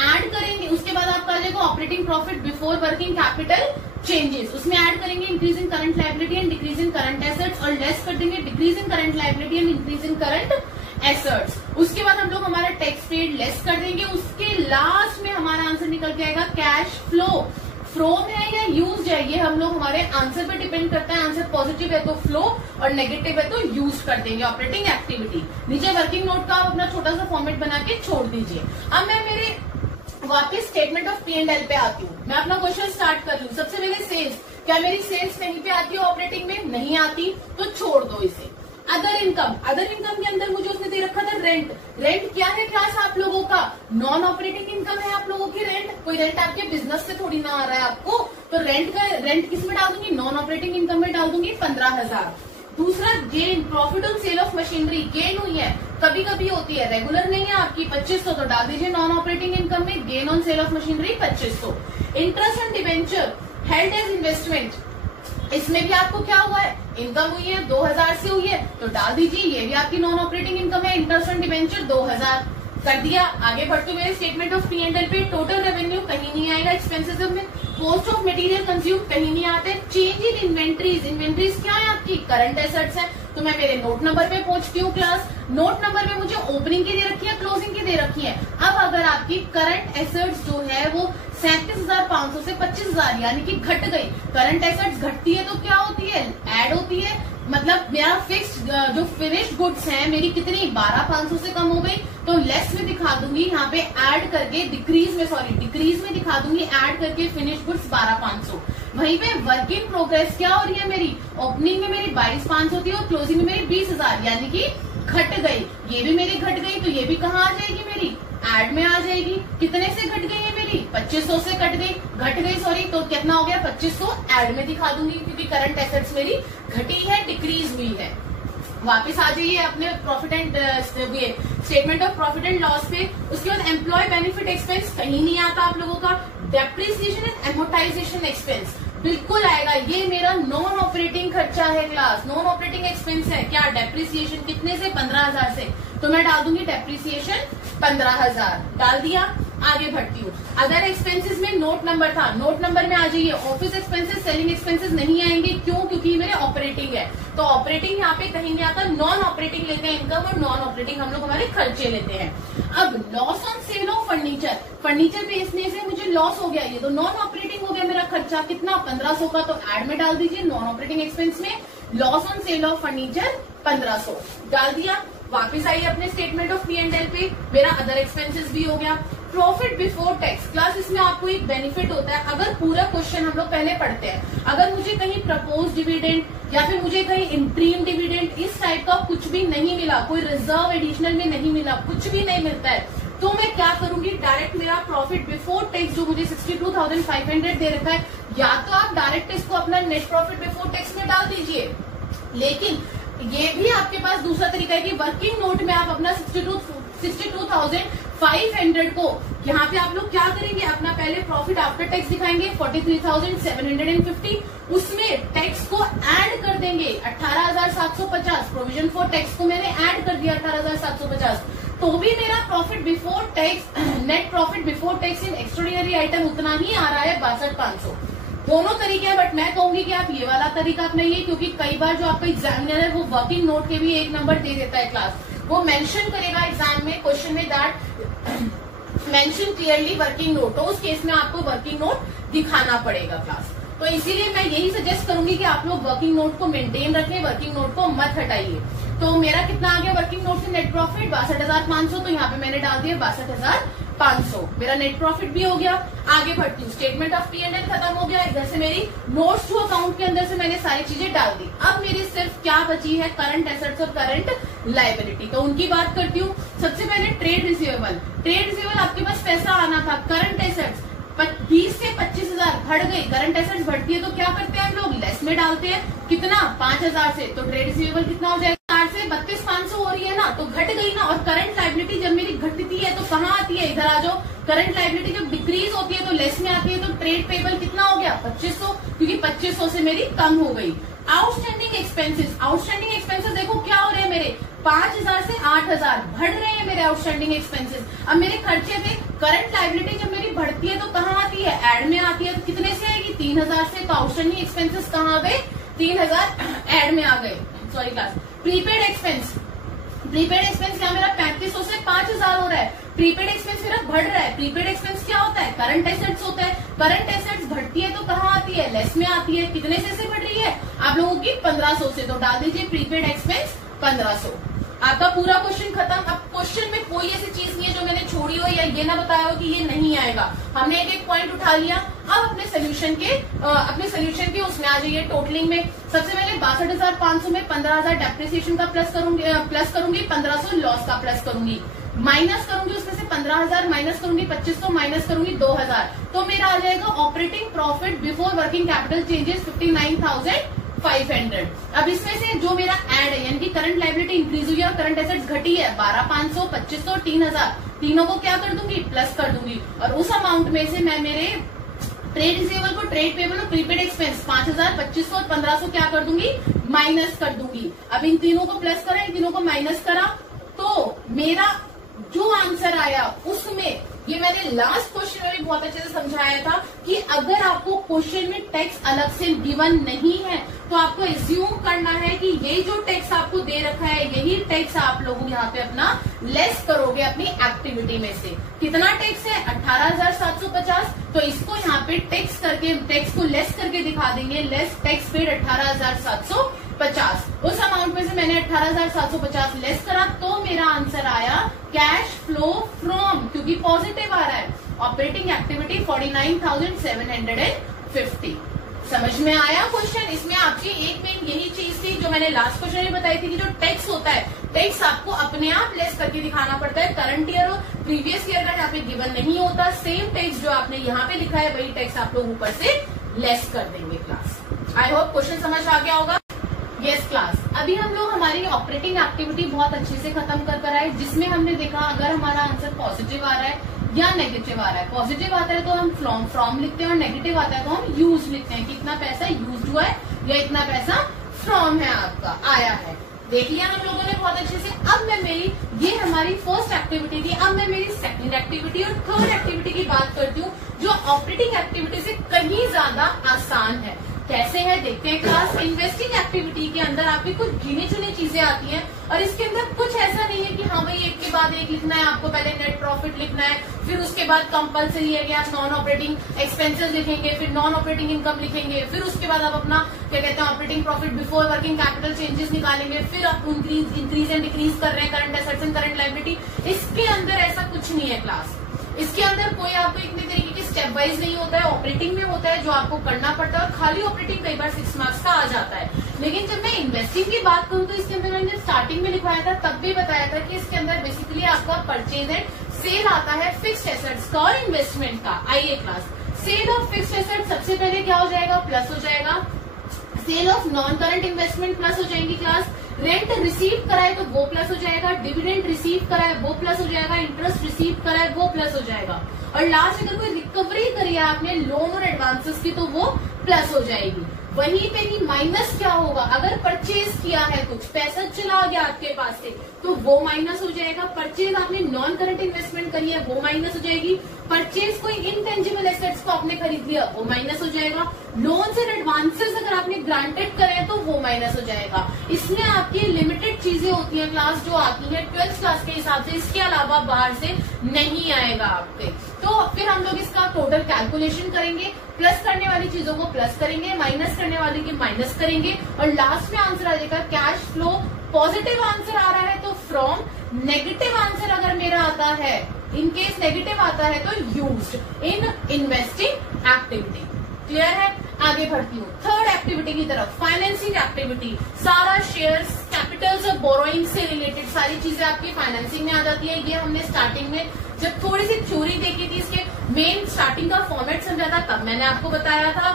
ऐड करेंगे। उसके बाद आपका आ जाएगा operating profit before working capital changes, उसमें ऐड करेंगे increase in current liability and decrease in current assets, और लेस कर देंगे decrease in current liability and increase in current assets. उसके बाद हम लोग हमारा टैक्स पेड लेस कर देंगे। उसके लास्ट में हमारा आंसर निकल के आएगा कैश फ्लो। फ्रोम है या यूज है ये हम लोग हमारे आंसर पे डिपेंड करता है। आंसर पॉजिटिव है तो फ्लो और नेगेटिव है तो यूज कर देंगे ऑपरेटिंग एक्टिविटी। नीचे वर्किंग नोट का आप अपना छोटा सा फॉर्मेट बना के छोड़ दीजिए। अब मैं मेरे वापस स्टेटमेंट ऑफ P&L पे आती हूँ। मैं अपना क्वेश्चन स्टार्ट कर लूँ। सबसे पहले सेल्स, क्या मेरी सेल्स कहीं पे आती है ऑपरेटिंग में? नहीं आती, तो छोड़ दो इसे। अदर इनकम, अदर इनकम के अंदर मुझे उसने दे रखा था रेंट। रेंट क्या है क्लास आप लोगों का? नॉन ऑपरेटिंग इनकम है आप लोगों की रेंट। कोई रेंट आपके बिजनेस से थोड़ी ना आ रहा है आपको, तो रेंट किस में डाल दूंगी? नॉन ऑपरेटिंग इनकम में डाल दूंगी 15,000। दूसरा gain, profit on sale of machinery gain हुई है, कभी कभी होती है, रेगुलर नहीं है आपकी, 2500 तो डाल दीजिए नॉन ऑपरेटिंग इनकम में। Gain on sale of machinery 2500। Interest on debenture held as investment, इसमें भी आपको क्या हुआ है? इनकम हुई है 2,000 से हुई है, तो डाल दीजिए, ये भी आपकी नॉन ऑपरेटिंग इनकम है। इंटरेस्ट ऑन डिवेंचर 2,000 कर दिया। आगे बढ़ते मेरे स्टेटमेंट ऑफ P&L पे टोटल रेवेन्यू कहीं नहीं आएगा। एक्सपेंसेस में कॉस्ट ऑफ मटेरियल कंज्यूम कहीं नहीं आते। चेंज इन इन्वेंट्रीज, इन्वेंट्रीज क्या है आपकी? करंट एसेट्स है। तो मैं मेरे नोट नंबर पे पहुंचती हूँ क्लास। नोट नंबर में मुझे ओपनिंग की दे रखी है, क्लोजिंग की दे रखी है। अब अगर आपकी करंट एसेट्स जो है वो 37,500 से 25,000 यानी कि घट गई। करंट एसेट्स घटती है तो क्या होती है? ऐड होती है। मतलब मेरा फिक्स्ड जो फिनिश्ड गुड्स है मेरी कितनी 12,500 से कम हो गई, तो लेस में दिखा दूंगी यहाँ पे ऐड करके, डिक्रीज में दिखा दूंगी ऐड करके फिनिश्ड गुड्स 12,500। वहीं पे वर्क इन प्रोग्रेस क्या हो रही है मेरी? ओपनिंग में मेरी 22,500 थी और क्लोजिंग में मेरी 20,000 यानी कि घट गई। ये भी मेरी घट गई, तो ये भी कहाँ आ जाएगी मेरी? ऐड में आ जाएगी। कितने से घट गई है मेरी? 2500 से घट गई सॉरी, तो कितना हो गया? 2500 ऐड में दिखा दूंगी क्योंकि करंट एसेट्स मेरी घटी है, डिक्रीज हुई है। वापस आ जाइए अपने profit and statement of profit and loss पे। उसके बाद एम्प्लॉय बेनिफिट एक्सपेंस कहीं नहीं आता आप लोगों का। डेप्रिसिएशन एंड एमोटाइजेशन एक्सपेंस बिल्कुल आएगा। ये मेरा नॉन ऑपरेटिंग खर्चा है क्लास, नॉन ऑपरेटिंग एक्सपेंस है। क्या? डेप्रिसिएशन कितने से? 15,000 से, तो मैं डाल दूंगी डेप्रिसिएशन 15,000 डाल दिया। आगे बढ़ती हूँ। अदर एक्सपेंसेस में नोट नंबर था, नोट नंबर में आ जाइए। ऑफिस एक्सपेंसेस, सेलिंग एक्सपेंसेस नहीं आएंगे, क्यों? क्योंकि मेरे ऑपरेटिंग है, तो ऑपरेटिंग यहाँ पे कहीं नहीं आता। नॉन ऑपरेटिंग लेते हैं इनकम, और नॉन ऑपरेटिंग हम लोग हमारे खर्चे लेते हैं। अब loss on sale of furniture, furniture बेचने से मुझे लॉस हो गया, ये तो नॉन ऑपरेटिंग हो गया मेरा खर्चा। कितना? 1500 का, तो ऐड में डाल दीजिए नॉन ऑपरेटिंग एक्सपेंस में। Loss on sale of furniture 1500 डाल दिया। वापिस आइए अपने स्टेटमेंट ऑफ P&L पे। मेरा अदर एक्सपेंसेस भी हो गया। प्रॉफिट बिफोर टैक्स क्लास, इसमें आपको एक बेनिफिट होता है। अगर पूरा क्वेश्चन हम लोग पहले पढ़ते हैं, अगर मुझे कहीं प्रपोज डिविडेंड या फिर मुझे कहीं इंट्रीम डिविडेंड इस टाइप का कुछ भी नहीं मिला, कोई रिजर्व एडिशनल में नहीं मिला, कुछ भी नहीं मिलता है, तो मैं क्या करूंगी? डायरेक्ट मेरा प्रॉफिट बिफोर टैक्स जो मुझे 62,500 दे रखा है, या तो आप डायरेक्ट इसको अपना नेट प्रॉफिट बिफोर टैक्स में डाल दीजिए, लेकिन ये भी आपके पास दूसरा तरीका है कि वर्किंग नोट में आप अपना 62,500 को यहाँ पे आप लोग क्या करेंगे, अपना पहले प्रॉफिट आफ्टर टैक्स दिखाएंगे 43,750, उसमें टैक्स को ऐड कर देंगे 18,750, प्रोविजन फॉर टैक्स को मैंने ऐड कर दिया 18,750, तो भी मेरा profit before tax, net profit before tax in extraordinary item उतना ही आ रहा है 62,500। दोनों तरीके हैं, बट मैं कहूंगी कि आप ये वाला तरीका अपनाइए, क्योंकि कई बार जो आपका एग्जामिनर है वो वर्किंग नोट के भी एक नंबर दे देता है क्लास, वो मेंशन करेगा एग्जाम में क्वेश्चन में that mention clearly working note, तो उस केस में आपको वर्किंग नोट दिखाना पड़ेगा क्लास। तो इसीलिए मैं यही सजेस्ट करूंगी कि आप लोग वर्किंग नोट को मेंटेन रखें, वर्किंग नोट को मत हटाइए। तो मेरा कितना आ गया वर्किंग नोट से नेट प्रॉफिट 62,500, तो यहाँ पे मैंने डाल दिया 62,500, मेरा नेट प्रॉफिट भी हो गया। आगे बढ़ती हूँ, स्टेटमेंट ऑफ P&L खत्म हो गया, इधर से मेरी नोट्स टू अकाउंट के अंदर से मैंने सारी चीजें डाल दी। अब मेरी सिर्फ क्या बची है, करंट एसेट्स और करंट लायबिलिटी, तो उनकी बात करती हूँ। सबसे पहले ट्रेड रिसीवेबल, आपके पास पैसा आना था, करंट एसेट्स 20 से 25,000 बढ़ गई, करंट एसेट्स बढ़ती है तो क्या करते हैं हम लोग, लेस में डालते हैं, कितना 5,000 से, तो ट्रेड रिसीवेबल कितना हो जाएगा, 60 से 32,500 हो रही है ना, तो घट गई ना। और करंट लायबिलिटी जब मेरी घटती है तो कहाँ आती है, इधर आ जाओ, करंट लायबिलिटी जब डिक्रीज होती है तो लेस में आती है, तो ट्रेड पेबल कितना हो गया 2,500, क्योंकि 2,500 से मेरी कम हो गई। आउटस्टैंडिंग एक्सपेंसेस देखो क्या हो रहे हैं मेरे, 5,000 से 8,000 बढ़ रहे हैं मेरे आउटस्टैंडिंग एक्सपेंसेस। अब मेरे खर्चे थे, करंट लायबिलिटी जब मेरी बढ़ती है तो कहाँ आती है, एड में आती है, तो कितने से आएगी 3,000 से, तो आउटस्टैंडिंग एक्सपेंसेस कहाँ आ गए, 3,000 एड में आ गए। सॉरी क्लास, प्रीपेड एक्सपेंस क्या मेरा 3,500 से 5,000 हो रहा है, प्रीपेड एक्सपेंस मेरा बढ़ रहा है। प्रीपेड एक्सपेंस क्या होता है, करंट एसेट्स होता है, करंट एसेट्स बढ़ती है तो कहाँ आती है, लेस में आती है, कितने से बढ़ रही है आप लोगों की 1,500 से, तो डाल दीजिए प्रीपेड एक्सपेंस 1,500। आपका पूरा क्वेश्चन खत्म। अब क्वेश्चन में कोई ऐसी चीज नहीं है जो मैंने छोड़ी हो या ये ना बताया हो कि ये नहीं आएगा, हमने एक एक पॉइंट उठा लिया। अब अपने सोल्यूशन के उसमें आ जाइए, टोटलिंग में सबसे पहले 62,500 में 15,000 डेप्रिसिएशन का प्लस करूंगी, 1,500 लॉस का प्लस करूंगी, माइनस करूंगी उसमें से 15,000 माइनस करूंगी 2,500 माइनस करूंगी 2,000, तो मेरा आ जाएगा operating profit before working capital changes 59,500। अब इसमें से जो मेरा ऐड है, यानी कि करंट लायबिलिटी इंक्रीज हुई है और करंट एसेट्स घटी है, 12,500 2,500 3,000, तीनों को क्या कर दूंगी, प्लस कर दूंगी। और उस अमाउंट में से मैं मेरे ट्रेड रिसीवेबल को ट्रेड पेबल और प्रीपेड एक्सपेंस 5,000 2,500 और 1,500 क्या कर दूंगी, माइनस कर दूंगी। अब इन तीनों को प्लस करा, इन तीनों को माइनस करा, तो मेरा जो आंसर आया उसमें, ये मैंने लास्ट क्वेश्चन में भी बहुत अच्छे से समझाया था कि अगर आपको क्वेश्चन में टैक्स अलग से गिवन नहीं है तो आपको एज्यूम करना है कि ये जो टैक्स आपको दे रखा है यही टैक्स आप लोग यहाँ पे अपना लेस करोगे अपनी एक्टिविटी में से। कितना टैक्स है, 18,750, तो इसको यहाँ पे टैक्स को लेस करके दिखा देंगे, लेस टैक्स पेड 18,750। उस अमाउंट में से मैंने 18,750 लेस करा, तो मेरा आंसर आया कैश फ्लो फ्रॉम, क्योंकि पॉजिटिव आ रहा है, ऑपरेटिंग एक्टिविटी 49,750। समझ में आया क्वेश्चन? इसमें आपकी एक मेन यही चीज थी जो मैंने लास्ट क्वेश्चन में बताई थी कि जो टैक्स होता है, टैक्स आपको अपने आप लेस करके दिखाना पड़ता है। करंट ईयर और प्रीवियस ईयर का यहाँ पे गिवन नहीं होता, सेम टैक्स जो आपने यहाँ पे लिखा है वही टैक्स आप लोग ऊपर से लेस कर देंगे क्लास। आई होप क्वेश्चन समझ आ गया होगा। यस क्लास, अभी हम लोग हमारी ऑपरेटिंग एक्टिविटी बहुत अच्छे से खत्म कर आए, जिसमें हमने देखा अगर हमारा आंसर पॉजिटिव आ रहा है या नेगेटिव आ रहा है। पॉजिटिव आता है तो हम फ्रॉम लिखते हैं और नेगेटिव आता है तो हम यूज लिखते हैं कि इतना पैसा यूज हुआ है या इतना पैसा फ्रॉम है आपका आया है। देख लिया हम लोगों ने बहुत अच्छे से। अब मैं मेरी, ये हमारी फर्स्ट एक्टिविटी थी, अब मैं मेरी सेकंड एक्टिविटी और थर्ड एक्टिविटी की बात करती हूँ जो ऑपरेटिंग एक्टिविटी से कहीं ज्यादा आसान है। कैसे है देखते हैं क्लास। इन्वेस्टिंग एक्टिविटी के अंदर आपकी कुछ गिनी चुनी चीजें आती हैं और इसके अंदर कुछ ऐसा नहीं है कि हाँ भाई एक के बाद एक लिखना है, आपको पहले नेट प्रॉफिट लिखना है, फिर उसके बाद कंपलसरी है कि आप नॉन ऑपरेटिंग एक्सपेंसेस लिखेंगे, फिर नॉन ऑपरेटिंग इनकम लिखेंगे, फिर उसके बाद आप अपना क्या कहते हैं operating profit before working capital changes निकालेंगे, फिर आप इंक्रीज एंड डिक्रीज कर रहे हैं current assets and current liability. इसके अंदर ऐसा कुछ नहीं है क्लास। इसके अंदर कोई आपको इतने तरीके की स्टेप वाइज नहीं होता है, ऑपरेटिंग में होता है जो आपको करना पड़ता है और खाली ऑपरेटिंग कई बार 6 मार्क्स का आ जाता है। लेकिन जब मैं इन्वेस्टिंग की बात करूं तो इसके अंदर मैंने स्टार्टिंग में लिखवाया था तब भी बताया था कि इसके अंदर बेसिकली आपका परचेज एंड सेल आता है फिक्स्ड एसेट्स का और इन्वेस्टमेंट का। आइए class, sale of fixed asset सबसे पहले क्या हो जाएगा, प्लस हो जाएगा। Sale of non current investment plus हो जाएंगी क्लास। रेंट रिसीव कराए तो वो प्लस हो जाएगा, डिविडेंड रिसीव कराए वो प्लस हो जाएगा, इंटरेस्ट रिसीव कराए वो प्लस हो जाएगा, और लास्ट अगर कोई रिकवरी करी है आपने लोन और एडवांसेस की तो वो प्लस हो जाएगी। वहीं पे ही माइनस क्या होगा, अगर परचेज किया है कुछ पैसा चला गया आपके पास से तो वो माइनस हो जाएगा। परचेज आपने नॉन करंट इन्वेस्टमेंट करी है वो माइनस हो जाएगी। परचेज कोई इनटेंजिबल एसेट्स को आपने खरीद लिया वो माइनस हो जाएगा। लोन्स एंड एडवांसेस अगर आपने ग्रांटेड करे तो वो माइनस हो जाएगा। इसमें आपकी लिमिटेड चीजें होती है क्लास जो आती है 12th क्लास के हिसाब से, इसके अलावा बाहर से नहीं आएगा आपके। तो फिर हम लोग इसका टोटल कैलकुलेशन करेंगे, प्लस करने वाली चीजों को प्लस करेंगे, माइनस करने वाली की माइनस करेंगे, और लास्ट में आंसर आ जाएगा कैश फ्लो। पॉजिटिव आंसर आ रहा है तो फ्रॉम, नेगेटिव आंसर अगर मेरा आता है, इन केस नेगेटिव आता है तो used in investing activity. Clear है? आगे बढ़ती हूँ थर्ड एक्टिविटी की तरफ, फाइनेंसिंग एक्टिविटी। सारा शेयर्स, कैपिटल्स और बोरोइंग से रिलेटेड सारी चीजें आपकी फाइनेंसिंग में आ जाती है। ये हमने स्टार्टिंग में जब थोड़ी सी थ्योरी देखी थी, इसके मेन स्टार्टिंग का फॉर्मेट समझा था तब मैंने आपको बताया था।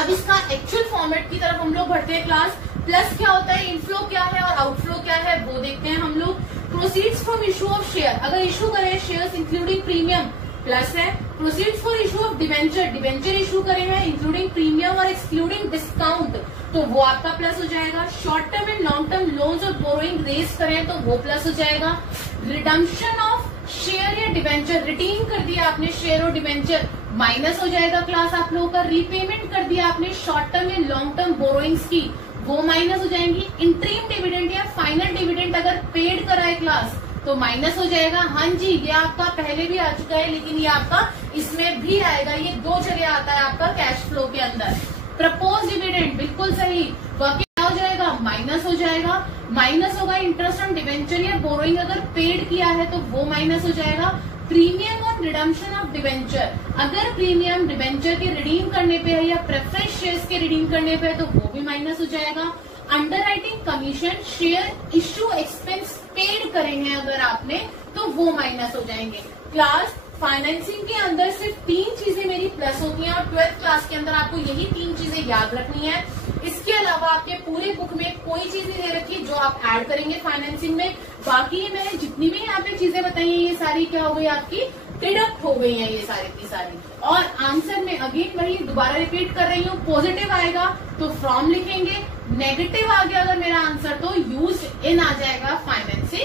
अब इसका एक्चुअल फॉर्मेट की तरफ हम लोग बढ़ते हैं क्लास। प्लस क्या होता है, इनफ्लो क्या है और आउटफ्लो क्या है वो देखते हैं हम लोग। Proceeds from issue of share, अगर इशू करें शेयर्स इंक्लूडिंग प्रीमियम प्लस है। Proceeds for issue of debenture, debenture issue करे हैं इंक्लूडिंग प्रीमियम और एक्सक्लूडिंग डिस्काउंट तो वो आपका प्लस हो जाएगा। Short term and long term loans और बोरोइंग रेज करें तो वो प्लस हो जाएगा। रिडम्पशन ऑफ शेयर या डिवेंचर, रिडीम कर दिया आपने शेयर और डिवेंचर माइनस हो जाएगा क्लास आप लोगों का। रीपेमेंट कर दिया आपने शॉर्ट टर्म या लॉन्ग टर्म बोरोइंग्स की वो माइनस हो जाएंगी। इंटरिम डिविडेंड या फाइनल डिविडेंड अगर पेड कराए क्लास तो माइनस हो जाएगा। हाँ जी, ये आपका पहले भी आ चुका है लेकिन ये आपका इसमें भी आएगा, ये दो जगह आता है आपका कैश फ्लो के अंदर। प्रपोज डिविडेंड बिल्कुल सही, वह क्या हो जाएगा, माइनस हो जाएगा। माइनस होगा इंटरेस्ट ऑन डिवेंचर या बोरोइंग अगर पेड किया है तो वो माइनस हो जाएगा। Premium on redemption of debenture, अगर प्रीमियम डिवेंचर के रिडीम करने पे है या प्रेफरेंस शेयर्स के रिडीम करने पे है तो वो भी माइनस हो जाएगा। Underwriting commission, share issue expense paid करे हैं अगर आपने तो वो माइनस हो जाएंगे। क्लास फाइनेंसिंग के अंदर सिर्फ 3 चीजें मेरी प्लस होती हैं और 12th क्लास के अंदर आपको यही 3 चीजें याद रखनी है। इसके अलावा आपके पूरे बुक में कोई चीज नहीं दे रखी जो आप ऐड करेंगे फाइनेंसिंग में। बाकी मैंने जितनी भी यहाँ पे चीजें बताई हैं ये सारी क्या हो गई आपकी डिडक्ट हो गई हैं ये सारी की सारी। और आंसर में अगेन वही दोबारा रिपीट कर रही हूँ, पॉजिटिव आएगा तो फ्रॉम लिखेंगे, नेगेटिव आ गया अगर मेरा आंसर तो यूज्ड इन आ जाएगा फाइनेंसिंग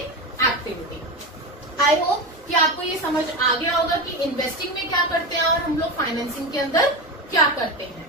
एक्टिविटी। आई होप कि आपको ये समझ आ गया होगा कि इन्वेस्टिंग में क्या करते हैं और हम लोग फाइनेंसिंग के अंदर क्या करते हैं।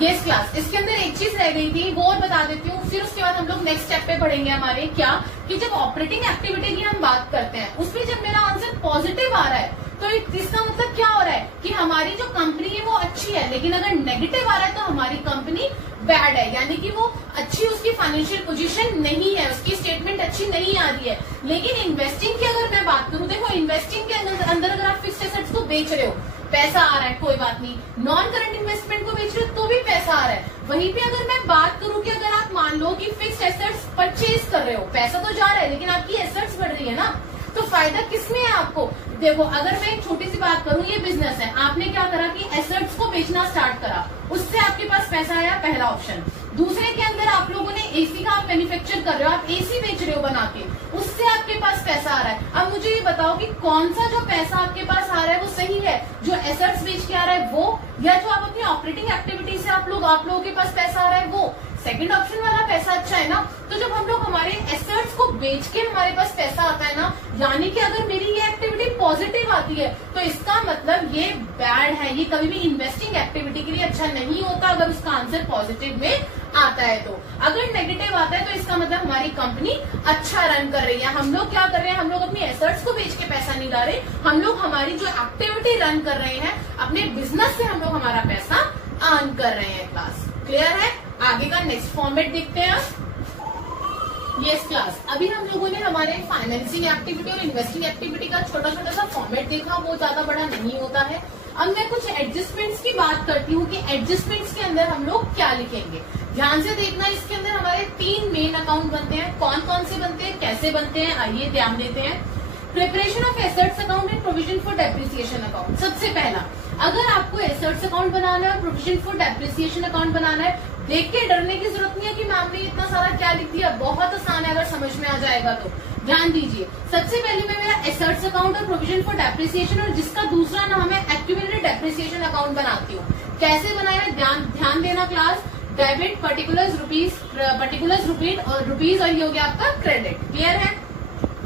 यस क्लास, इसके अंदर एक चीज रह गई थी वो और बता देती हूँ, फिर उसके बाद हम लोग नेक्स्ट स्टेप पे पढ़ेंगे हमारे क्या कि जब ऑपरेटिंग एक्टिविटी की हम बात करते हैं उसमें जब मेरा आंसर पॉजिटिव आ रहा है तो इसका मतलब क्या हो रहा है कि हमारी जो कंपनी है वो अच्छी है, लेकिन अगर नेगेटिव आ रहा है तो हमारी कंपनी बैड है, यानी कि वो अच्छी उसकी फाइनेंशियल पोजीशन नहीं है, उसकी स्टेटमेंट अच्छी नहीं आ रही है। लेकिन इन्वेस्टिंग की अगर मैं बात करूं, देखो इन्वेस्टिंग के अंदर अगर आप फिक्स्ड एसेट्स को बेच रहे हो पैसा आ रहा है कोई बात नहीं, नॉन करंट इन्वेस्टमेंट को बेच रहे हो तो भी पैसा आ रहा है। वहीं पे अगर मैं बात करूं कि अगर आप मान लो कि फिक्स्ड एसेट्स परचेज कर रहे हो, पैसा तो जा रहा है लेकिन आपकी एसेट्स बढ़ रही है ना, तो फायदा किसमें है आपको। देखो अगर मैं एक छोटी सी बात करूं, ये बिजनेस है, आपने क्या करा कि एसेट्स को बेचना स्टार्ट करा, उससे आपके पास पैसा आया, पहला ऑप्शन। दूसरे के अंदर आप लोगों ने एसी का आप मैन्युफैक्चर कर रहे हो, आप एसी बेच रहे हो बना के, उससे आपके पास पैसा आ रहा है। अब मुझे ये बताओ कि कौन सा जो पैसा आपके पास आ रहा है वो सही है, जो एसेट्स बेच के आ रहा है वो, या जो आप अपनी ऑपरेटिंग एक्टिविटी से आप लोगों के पास पैसा आ रहा है वो। सेकंड ऑप्शन वाला पैसा अच्छा है ना। तो जब हम लोग हमारे एसेट्स को बेच के हमारे पास पैसा आता है ना, यानी कि अगर मेरी ये एक्टिविटी पॉजिटिव आती है तो इसका मतलब ये बैड है, ये कभी भी इन्वेस्टिंग एक्टिविटी के लिए अच्छा नहीं होता अगर उसका आंसर पॉजिटिव में आता है तो। अगर नेगेटिव आता है तो इसका मतलब हमारी कंपनी अच्छा रन कर रही है। हम लोग क्या कर रहे हैं, हम लोग अपनी एसेट्स को बेच के पैसा नहीं ला रहे, हम लोग हमारी जो एक्टिविटी रन कर रहे हैं अपने बिजनेस से हम लोग हमारा पैसा अर्न कर रहे हैं। क्लास क्लियर है? आगे का नेक्स्ट फॉर्मेट देखते हैं। यस क्लास, अभी हम लोगों ने हमारे फाइनेंसिंग एक्टिविटी और इन्वेस्टिंग एक्टिविटी का छोटा छोटा सा फॉर्मेट देखा, वो ज्यादा बड़ा नहीं होता है। अब मैं कुछ एडजस्टमेंट्स की बात करती हूँ कि एडजस्टमेंट्स के अंदर हम लोग क्या लिखेंगे। ध्यान से देखना, इसके अंदर हमारे 3 मेन अकाउंट बनते हैं। कौन कौन से बनते हैं, कैसे बनते हैं, आइए ध्यान देते हैं। Preparation of assets account and provision for depreciation account. सबसे पहला, अगर आपको एसेट्स अकाउंट बनाना है और प्रोविजन फॉर डेप्रिसिएशन अकाउंट बनाना है, देख के डरने की जरूरत नहीं है कि मैम ने इतना सारा क्या लिख दिया, बहुत आसान है अगर समझ में आ जाएगा तो। ध्यान दीजिए, सबसे पहले मैं मेरा एसेट्स अकाउंट और प्रोविजन फॉर डेप्रिसिएशन और जिसका दूसरा नाम है एक्यूमुलेटेड डेप्रिसिएशन अकाउंट बनाती हूँ। कैसे बनाया, ध्यान देना क्लास। डेबिट पर्टिकुलर्स रुपीज और ये हो गया आपका क्रेडिट। क्लियर है?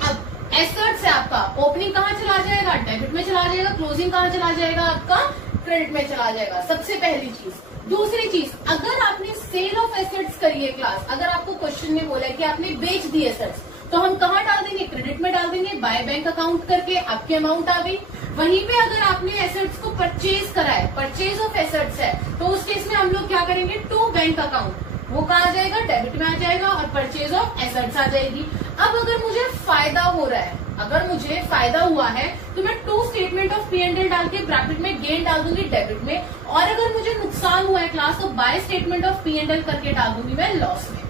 अब एसेट्स है आपका, ओपनिंग कहाँ चला जाएगा, डेबिट में चला जाएगा, क्लोजिंग कहाँ चला जाएगा, आपका क्रेडिट में चला जाएगा। सबसे पहली चीज। दूसरी चीज, अगर आपने सेल ऑफ एसेट्स करी है क्लास, अगर आपको क्वेश्चन में बोला है कि आपने बेच दी एसेट्स, तो हम कहाँ डाल देंगे, क्रेडिट में डाल देंगे। बाय बैंक अकाउंट करके आपकी अमाउंट आ गई। वहीं पे अगर आपने एसेट्स को परचेज करा है, परचेज ऑफ एसेट्स है, तो उस केस में हम लोग क्या करेंगे, टू बैंक अकाउंट, वो कहाँ आ जाएगा, डेबिट में आ जाएगा और परचेज ऑफ एसेट्स आ जाएगी। अब अगर मुझे फायदा हो रहा है, अगर मुझे फायदा हुआ है, तो मैं टू स्टेटमेंट ऑफ P&L डाल के ब्रैकेट में गेन डाल दूंगी डेबिट में, और अगर मुझे नुकसान हुआ है क्लास, तो बाय स्टेटमेंट ऑफ P&L करके डाल दूंगी मैं लॉस में।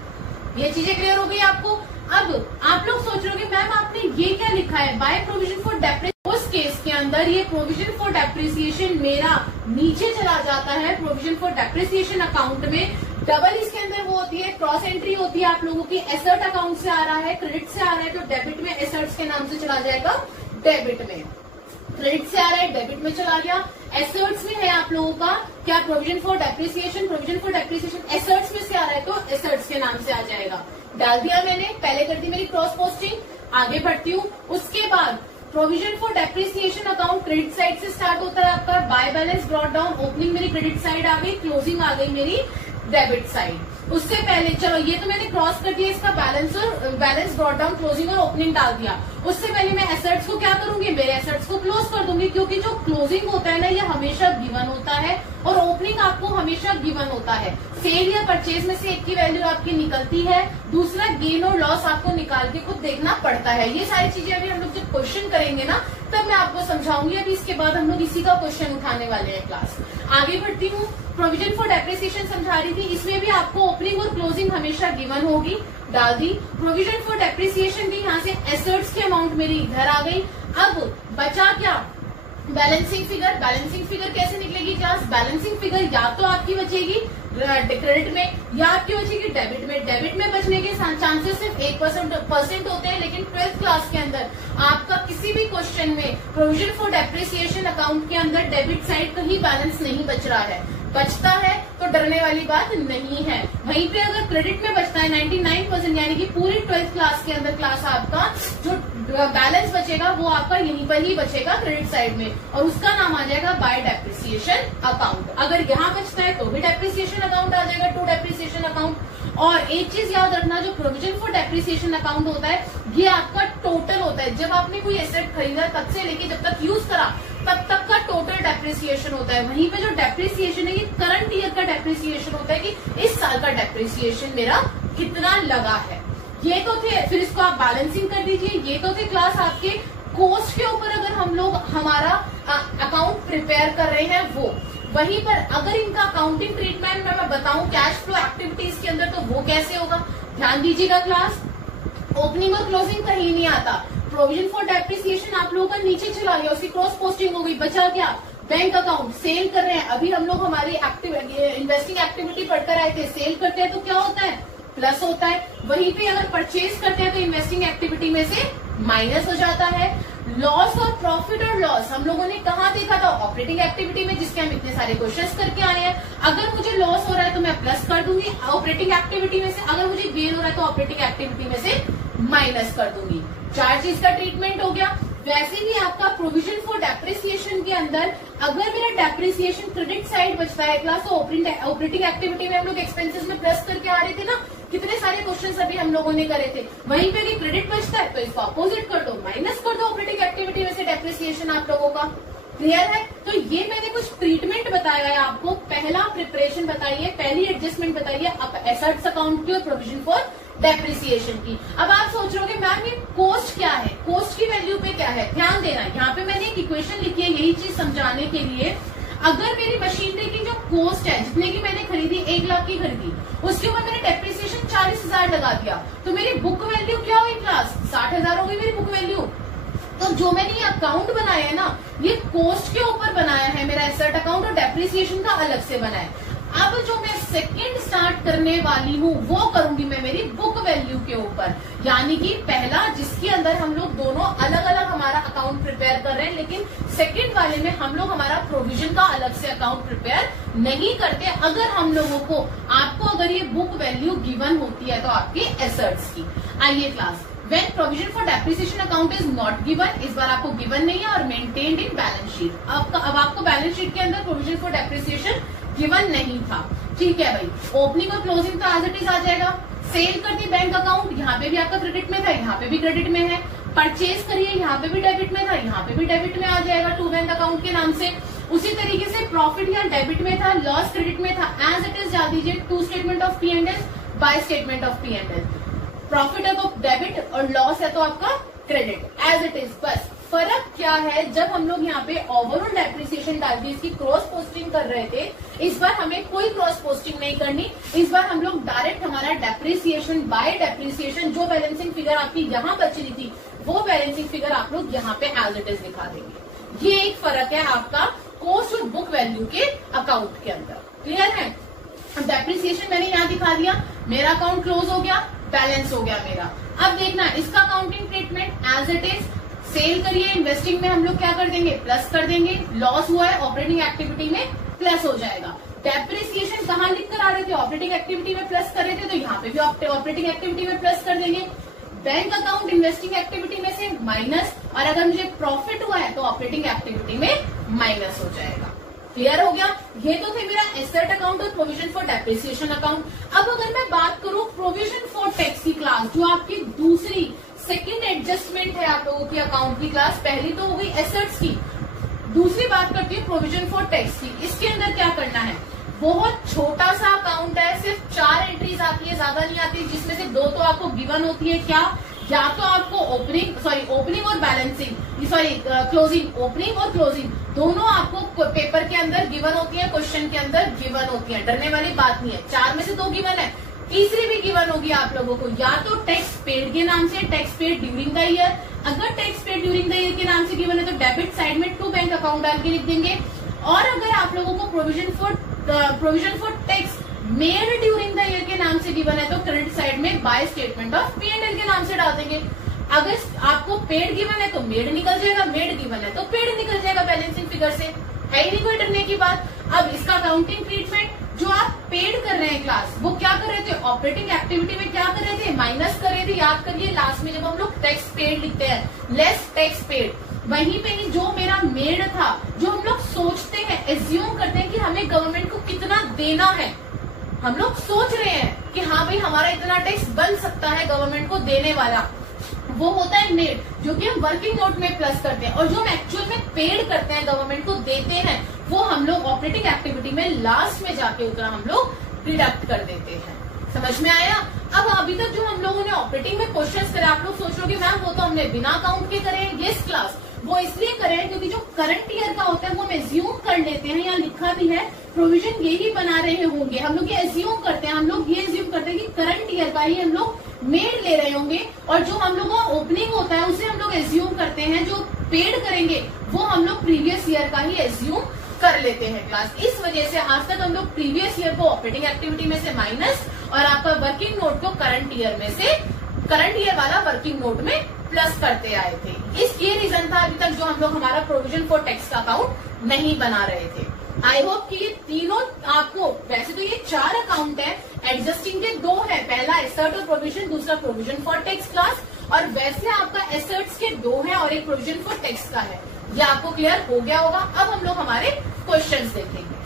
ये चीजें क्लियर हो गई आपको? अब आप लोग सोच रहे हो कि मैम आपने ये क्या लिखा है, बाय प्रोविजन फॉर डेप्रिसिएशन। उस केस के अंदर ये प्रोविजन फॉर डेप्रिसिएशन मेरा नीचे चला जाता है प्रोविजन फॉर डेप्रिसिएशन अकाउंट में। डबल इसके अंदर वो होती है, क्रॉस एंट्री होती है आप लोगों की। एसेट अकाउंट से आ रहा है, क्रेडिट से आ रहा है, तो डेबिट में एसेट्स के नाम से चला जाएगा डेबिट में। क्रेडिट से आ रहा है, डेबिट में चला गया। एसेट्स में है आप लोगों का क्या, provision for depreciation, provision for depreciation assets में से आ रहा है, तो एसेट्स के नाम से आ जाएगा। डाल दिया मैंने, पहले कर दी मेरी क्रॉस पोस्टिंग। आगे बढ़ती हूँ। उसके बाद provision for depreciation account credit side से स्टार्ट होता है आपका। By balance brought down, opening मेरी क्रेडिट साइड आ गई, क्लोजिंग आ गई मेरी डेबिट साइड। उससे पहले चलो ये तो मैंने क्रॉस कर दिया, इसका बैलेंस ब्रॉट डाउन, क्लोजिंग और ओपनिंग डाल दिया। उससे पहले मैं एसेट्स को क्या करूंगी, मेरे एसेट्स को क्लोज कर दूंगी, क्योंकि जो क्लोजिंग होता है ना, ये हमेशा गिवन होता है और ओपनिंग आपको हमेशा गिवन होता है। सेल या परचेज में से एक की वैल्यू आपकी निकलती है, दूसरा गेन और लॉस आपको निकाल के खुद देखना पड़ता है। ये सारी चीजें अभी हम लोग जब क्वेश्चन करेंगे ना, तब मैं आपको समझाऊंगी। अभी इसके बाद हम लोग इसी का क्वेश्चन उठाने वाले हैं क्लास। आगे बढ़ती हूँ। प्रोविजन फॉर डेप्रिसिएशन समझा रही थी, इसमें भी आपको ओपनिंग और क्लोजिंग हमेशा गिवन होगी, डाल दी। प्रोविजन फॉर डेप्रिसिएशन की यहाँ से एसेट्स की अमाउंट मेरी इधर आ गई। अब बचा क्या, बैलेंसिंग फिगर। बैलेंसिंग फिगर कैसे निकलेगी क्लास, बैलेंसिंग फिगर या तो आपकी बचेगी क्रेडिट में या आपकी बचेगी डेबिट में। डेबिट में बचने के चांसेस सिर्फ 1% होते हैं, लेकिन 12th क्लास के अंदर आपका किसी भी क्वेश्चन में प्रोविजन फॉर डेप्रिसिएशन अकाउंट के अंदर डेबिट साइड कहीं बैलेंस नहीं बच रहा है। बचता है तो डरने वाली बात नहीं है। वहीं पे अगर क्रेडिट में बचता है 99%, यानी कि पूरी 12th क्लास के अंदर क्लास आपका जो बैलेंस बचेगा वो आपका यहीं पर ही बचेगा क्रेडिट साइड में, और उसका नाम आ जाएगा बाय डेप्रिसिएशन अकाउंट। अगर यहाँ बचता है तो भी डेप्रिसिएशन अकाउंट आ जाएगा, टू डेप्रिसिएशन अकाउंट। और एक चीज याद रखना, जो प्रोविजन फॉर डेप्रिसिएशन अकाउंट होता है, ये आपका टोटल होता है। जब आपने कोई एसेट खरीदा तब से लेके जब तक यूज करा तब तक का टोटल डेप्रिसिएशन होता है। वहीं पे जो डेप्रिसिएशन है, ये करंट ईयर का डेप्रिसिएशन होता है कि इस साल का डेप्रिसिएशन मेरा कितना लगा है। ये तो थे, फिर इसको आप बैलेंसिंग कर दीजिए। ये तो थे क्लास आपके कोस्ट के ऊपर अगर हम लोग हमारा अकाउंट प्रिपेयर कर रहे हैं वो। वहीं पर अगर इनका अकाउंटिंग ट्रीटमेंट मैं बताऊं कैश फ्लो एक्टिविटीज के अंदर, तो वो कैसे होगा, ध्यान दीजिएगा क्लास। ओपनिंग और क्लोजिंग कहीं नहीं आता। प्रोविजन फॉर डेप्रिसिएशन आप लोगों का नीचे चला गया, उसकी क्रॉस पोस्टिंग हो गई। बचा क्या, बैंक अकाउंट। सेल कर रहे हैं, अभी हम लोग हमारी इन्वेस्टिंग एक्टिविटी पढ़कर आए थे। सेल करते हैं तो क्या होता है, प्लस होता है। वहीं पे अगर परचेज करते हैं तो इन्वेस्टिंग एक्टिविटी में से माइनस हो जाता है। लॉस और प्रॉफिट और लॉस हम लोगों ने कहाँ देखा था, ऑपरेटिंग एक्टिविटी में, जिसके हम इतने सारे क्वेश्चंस करके आए हैं। अगर मुझे लॉस हो रहा है तो मैं प्लस कर दूंगी ऑपरेटिंग एक्टिविटी में से, अगर मुझे गेन हो रहा है तो ऑपरेटिंग एक्टिविटी में से माइनस कर दूंगी। चार चीज का ट्रीटमेंट हो गया। वैसे ही आपका प्रोविजन फॉर डेप्रिसिएशन के अंदर अगर मेरा डेप्रिसिएशन क्रेडिट साइड बचता है क्लास, तो ऑपरेटिंग एक्टिविटी में हम लोग एक्सपेंसेस में प्लस करके आ रहे थे ना, कितने सारे क्वेश्चंस अभी हम लोगों ने करे थे। वहीं पे भी क्रेडिट बचता है तो इसको अपोजिट कर दो, माइनस कर दो ऑपरेटिंग एक्टिविटी में से डेप्रिसिएशन आप लोगों का। क्लियर है? तो ये मैंने कुछ ट्रीटमेंट बताया है आपको। पहला प्रिपरेशन बताइए, पहली एडजस्टमें बताइए एसेट्स अकाउंट की और प्रोविजन फॉर डेप्रिसिएशन की। अब आप सोच रहे हो मैम ये कोस्ट क्या है, कोस्ट की वैल्यू पे क्या है, ध्यान देना। यहाँ पे मैंने एक इक्वेशन लिखी है यही चीज समझाने के लिए। अगर मेरी मशीनरी की जो कोस्ट है, जितने की मैंने खरीदी, 1 लाख की खरीदी, उसके ऊपर मैंने डेप्रिसिएशन 40,000 लगा दिया, तो मेरी बुक वैल्यू क्या हुई क्लास, 60,000 हो गई मेरी बुक वैल्यू। तो जो मैंने ये अकाउंट बनाया है ना, ये कॉस्ट के ऊपर बनाया है, मेरा एसेट अकाउंट और डेप्रिसिएशन का अलग से बना है। अब जो मैं सेकंड स्टार्ट करने वाली हूँ वो करूंगी मैं मेरी बुक वैल्यू के ऊपर, यानी कि पहला जिसके अंदर हम लोग दोनों अलग अलग हमारा अकाउंट प्रिपेयर कर रहे हैं, लेकिन सेकंड वाले में हम लोग हमारा प्रोविजन का अलग से अकाउंट प्रिपेयर नहीं करते। अगर हम लोगों को आपको अगर ये बुक वैल्यू गिवन होती है तो आपके एसेट्स की। आइए class, When provision for depreciation account is not given, इस बार आपको गिवन नहीं है और मेंटेन्ड इन बैलेंस शीट। अब आपको बैलेंस शीट के अंदर प्रोविजन फॉर डेप्रिसिएशन गिवन नहीं था, ठीक है भाई। ओपनिंग और क्लोजिंग तो एज इट इज आ जाएगा। सेल कर दी बैंक अकाउंट, यहाँ पे भी आपका क्रेडिट में था, यहाँ पे भी क्रेडिट में है। परचेज करिए, यहाँ पे भी डेबिट में था, यहाँ पे भी डेबिट में आ जाएगा टू बैंक अकाउंट के नाम से। उसी तरीके से प्रॉफिट यहाँ डेबिट में था, लॉस क्रेडिट में था, एज इट इज जा दीजिए to statement of P&L by statement of P&L। Profit है तो डेबिट और लॉस है तो आपका क्रेडिट, एज इट इज। बस फर्क क्या है, जब हम लोग यहाँ पे ओवरऑल डेप्रिसिएशन डाल दी, इसकी क्रॉस पोस्टिंग कर रहे थे, इस बार हमें कोई क्रॉस पोस्टिंग नहीं करनी। इस बार हम लोग डायरेक्ट हमारा डेप्रिसिएशन बाय डेप्रिसिएशन, जो बैलेंसिंग फिगर आपकी यहाँ बच रही थी वो बैलेंसिंग फिगर आप लोग यहाँ पे एज इट इज दिखा देंगे। ये एक फर्क है आपका कॉस्ट और बुक वैल्यू के अकाउंट के अंदर। क्लियर है? डेप्रिसिएशन मैंने यहाँ दिखा दिया, मेरा अकाउंट क्लोज हो गया, बैलेंस हो गया मेरा। अब देखना इसका accounting treatment as it is. Sale करिए, इन्वेस्टिंग में हम लोग क्या कर देंगे, प्लस कर देंगे। लॉस हुआ है ऑपरेटिंग एक्टिविटी में, प्लस हो जाएगा। डेप्रिसिएशन कहाँ लिख कर आ रहे थे, ऑपरेटिंग एक्टिविटी में प्लस कर रहे थे, तो यहाँ पे भी ऑपरेटिंग एक्टिविटी में प्लस कर देंगे। बैंक अकाउंट इन्वेस्टिंग एक्टिविटी में से माइनस, और अगर मुझे प्रॉफिट हुआ है तो ऑपरेटिंग एक्टिविटी में माइनस हो जाएगा। क्लियर हो गया? ये तो थे मेरा एसेट अकाउंट और प्रोविजन फॉर डेप्रिसिएशन अकाउंट। अब अगर मैं बात करूं प्रोविजन फॉर टैक्स की क्लास, जो आपकी दूसरी सेकंड एडजस्टमेंट है आप लोगों की अकाउंट की क्लास, पहली तो हो गई एसेट्स की, दूसरी बात करती है प्रोविजन फॉर टैक्स की। इसके अंदर क्या करना है, बहुत छोटा सा अकाउंट है, सिर्फ 4 एंट्रीज आती है, ज्यादा नहीं आती, जिसमें से 2 तो आपको गिवन होती है। क्या? या तो आपको ओपनिंग और बैलेंसिंग, क्लोजिंग, ओपनिंग और क्लोजिंग दोनों आपको पेपर के अंदर गिवन होती है, क्वेश्चन के अंदर गिवन होती है। डरने वाली बात नहीं है, 4 में से 2 गिवन है, तीसरी भी गिवन होगी आप लोगों को, या तो टैक्स पेड के नाम से, tax paid during the year. अगर tax paid during the year के नाम से गिवन है तो डेबिट साइड में टू बैंक अकाउंट डाल के लिख देंगे। और अगर आप लोगों को provision for tax made during the year के नाम से गिवन है तो क्रेडिट साइड में बाय स्टेटमेंट ऑफ P&L के नाम से डाल देंगे। अगर आपको पेड गिवन है तो मेड निकल जाएगा, मेड गिवन है तो पेड निकल जाएगा बैलेंसिंग फिगर से। है ही नहीं कोई डरने की बात। अब इसका अकाउंटिंग ट्रीटमेंट, जो आप पेड कर रहे हैं क्लास, वो क्या कर रहे थे, ऑपरेटिंग एक्टिविटी में क्या कर रहे थे, माइनस कर रहे थे। याद करिए लास्ट में जब हम लोग टैक्स पेड लिखते हैं, लेस टैक्स पेड, वहीं पे ही जो मेरा मेड था, जो हम लोग सोचते हैं, एज्यूम करते हैं कि हमें गवर्नमेंट को कितना देना है, हम लोग सोच रहे हैं कि हाँ भाई हमारा इतना टैक्स बन सकता है गवर्नमेंट को देने वाला, वो होता है मेड, जो कि हम वर्किंग नोट में प्लस करते हैं। और जो हम एक्चुअल में पेड करते हैं, गवर्नमेंट को देते हैं, वो हम लोग ऑपरेटिंग एक्टिविटी में लास्ट में जाके उतना हम लोग डिडक्ट कर देते हैं। समझ में आया? अब अभी तक जो हम लोगों ने ऑपरेटिंग में क्वेश्चंस करे, आप लोग सोच रहे हो कि मैम वो तो हमने बिना अकाउंट के करे हैं। यस क्लास, वो इसलिए करें क्योंकि जो करंट ईयर का होता है वो हम एज्यूम कर लेते हैं, यहाँ लिखा भी है, प्रोविजन यही बना रहे होंगे, हम लोग ये एज्यूम करते हैं, हम लोग ये एज्यूम करते हैं कि करंट ईयर का ही हम लोग मेड ले रहे होंगे, और जो हम लोगों का ओपनिंग होता है उसे हम लोग एज्यूम करते हैं, जो पेड करेंगे वो हम लोग प्रीवियस ईयर का ही एज्यूम कर लेते हैं क्लास। इस वजह से आज तक हम लोग प्रीवियस ईयर को ऑपरेटिंग एक्टिविटी में से माइनस और आपका वर्किंग नोट को करंट ईयर में से, करंट ईयर वाला वर्किंग नोट में प्लस करते आए थे। ये रीजन था अभी तक जो हम लोग हमारा प्रोविजन फॉर टैक्स का अकाउंट नहीं बना रहे थे। आई होप कि ये तीनों आपको, वैसे तो ये 4 अकाउंट है, एडजस्टिंग के 2 है, पहला एसेट और प्रोविजन, दूसरा प्रोविजन फॉर टैक्स क्लास, और वैसे आपका एसेट्स के 2 है और एक प्रोविजन फॉर टैक्स का है। ये आपको क्लियर हो गया होगा। अब हम लोग हमारे क्वेश्चंस देखेंगे।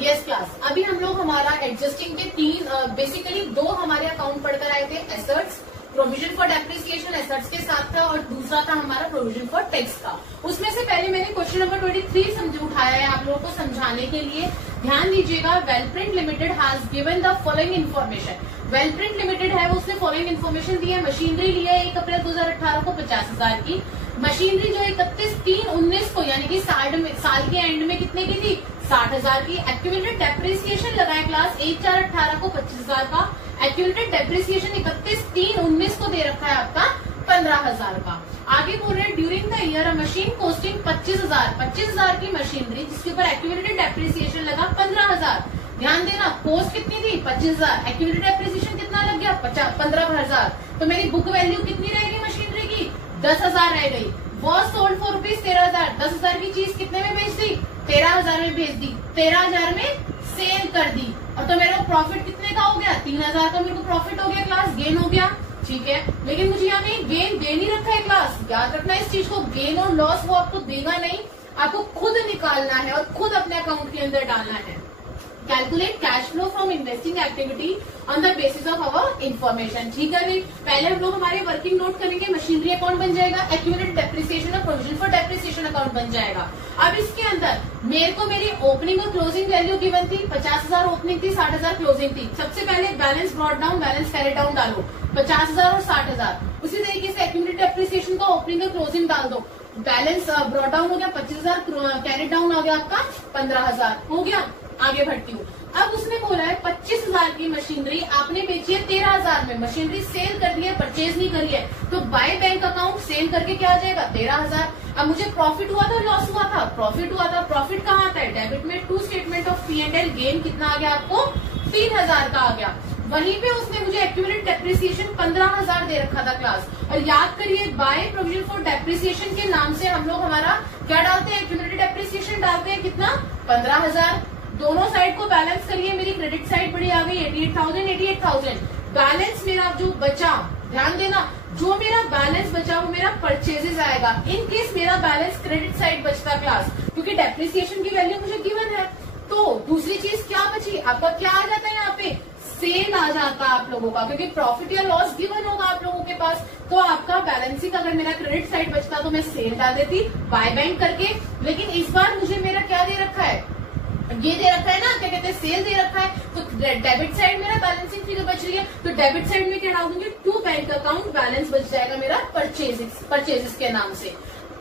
यस क्लास, अभी हम लोग हमारा एडजस्टिंग के 3 बेसिकली 2 हमारे अकाउंट पढ़कर आए थे, assets, provision for depreciation assets के साथ था, और दूसरा था हमारा प्रोविजन फॉर टैक्स का। उसमें से पहले मैंने क्वेश्चन नंबर 23 उठाया है आप लोगों को समझाने के लिए। ध्यान दीजिएगा, Wellprint limited has given the following information. Wellprint limited है, वो उसने फॉलोइंग इन्फॉर्मेशन दी है। मशीनरी ली है 1 अप्रैल 2018 को 50,000 की। मशीनरी जो 31/3/19 को, यानी कि साल के एंड में कितने की थी, 60,000 की। एक्यूमुलेटेड डेप्रिसिएशन लगाए क्लास 1/4/18 को 25,000 का। एक्यूमुलेटेड डेप्रिसिएशन 31/3/19 को दे रखा है आपका 15,000 का। आगे बोल रहे हैं during the year a machine costing 25,000 की मशीनरी जिसके ऊपर एक्यूमुलेटेड डेप्रिसिएशन लगा 15,000। ध्यान देना, कॉस्ट कितनी थी 25,000, एक्यूमुलेटेड डेप्रिसिएशन कितना लग गया 15,000, तो मेरी बुक वैल्यू कितनी रहेगी मशीनरी की 10,000 रह गई। वॉज सोल्ड फॉर रुपीज 13,000, 10,000 की चीज कितने में बेच दी 13,000 में बेच दी, 13,000 में सेल कर दी, और तो मेरे को प्रॉफिट कितने का हो गया 3,000 का मेरे को प्रॉफिट हो गया क्लास, गेन हो गया। ठीक है, लेकिन मुझे यहाँ में गेन दे नहीं रखा है क्लास, याद रखना इस चीज को, गेन और लॉस वो आपको देगा नहीं, आपको खुद निकालना है और खुद अपने अकाउंट के अंदर डालना है। Calculate cash flow from investing activity on the basis of our information. ठीक है नहीं, पहले हम लोग हमारे वर्किंग नोट करेंगे, मशीनरी अकाउंट बन जाएगा, एक्यूमुलेटेड डेप्रिसिएशन और प्रोविजन फॉर डेप्रिसिएशन अकाउंट बन जाएगा। अब इसके अंदर मेरे को मेरी ओपनिंग और क्लोजिंग वैल्यू गिवन थी, 50,000 ओपनिंग थी, 60,000 क्लोजिंग थी। सबसे पहले balance brought down, balance carry down डालो, 50,000 और 60,000। उसी तरीके से एक्यूमुलेटेड डेप्रिसिएशन का ओपनिंग और क्लोजिंग डाल दो, बैलेंस ब्रॉट डाउन हो गया 25,000, कैरी डाउन आ गया आपका 15,000 हो गया। आगे बढ़ती हूँ, अब उसने बोला है 25,000 की मशीनरी आपने बेची है 13,000 में, मशीनरी सेल कर दी है, परचेज नहीं करी है, तो बाय बैंक अकाउंट सेल करके क्या आ जाएगा 13,000। अब मुझे प्रॉफिट हुआ था लॉस हुआ था, प्रॉफिट हुआ था, प्रॉफिट कहाँ आता है डेबिट में, to statement of P&L, gain कितना आ गया आपको 3,000 का आ गया। वहीं पे उसने मुझे एक्यूमुलेटेड डेप्रिसिएशन 15,000 दे रखा था क्लास, और याद करिए बाय प्रोविजन फॉर डेप्रिसिएशन के नाम से हम लोग हमारा क्या डालते हैं, एक्यूमुलेटेड डेप्रिसिएशन डालते हैं, कितना 15,000। दोनों साइड को बैलेंस करिए, मेरी क्रेडिट साइड बड़ी आ गई 88,000। बैलेंस मेरा जो बचा, ध्यान देना, जो मेरा बैलेंस बचा वो मेरा परचेजेस आएगा, इन केस मेरा बैलेंस क्रेडिट साइड बचता क्लास, क्योंकि डेप्रिसिएशन की वैल्यू मुझे गिवन है। तो दूसरी चीज क्या बची, आपका क्या आ जाता है यहाँ पे, सेल आ जाता आप लोगों का, क्योंकि प्रॉफिट या लॉस गिवन होगा आप लोगों के पास, तो आपका बैलेंसिंग अगर मेरा क्रेडिट साइड बचता तो मैं सेल डाल देती बाय बैंक करके। लेकिन इस बार मुझे मेरा क्या दे रखा है, ये दे रखा है ना, क्या कहते हैं सेल दे रखा है, तो डेबिट साइड मेरा बैलेंसिंग फिगर बच रही है, तो डेबिट साइड में क्या डाल दूंगी, टू बैंक अकाउंट बैलेंस बच जाएगा मेरा परचेजेस के नाम से।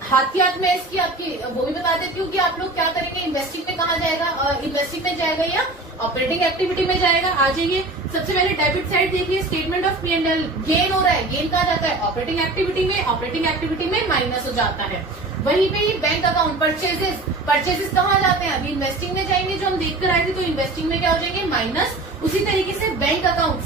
हाथ के हाथ में इसकी आपकी वो भी बता देती हूँ कि आप लोग क्या करेंगे, इन्वेस्टिंग में कहाँ जाएगा, इन्वेस्टिंग में जाएगा या ऑपरेटिंग एक्टिविटी में जाएगा। आ जाइए, सबसे पहले डेबिट साइड देखिए, स्टेटमेंट ऑफ P&L, गेन हो रहा है, गेन कहाँ जाता है ऑपरेटिंग एक्टिविटी में, ऑपरेटिंग एक्टिविटी में माइनस हो जाता है। वहीं पे ही बैंक अकाउंट परचेजेस कहाँ जाते हैं, अभी इन्वेस्टिंग में जाएंगे, जो हम देख कर आए थे, तो इन्वेस्टिंग में क्या हो जाएंगे माइनस। उसी तरीके से बैंक अकाउंट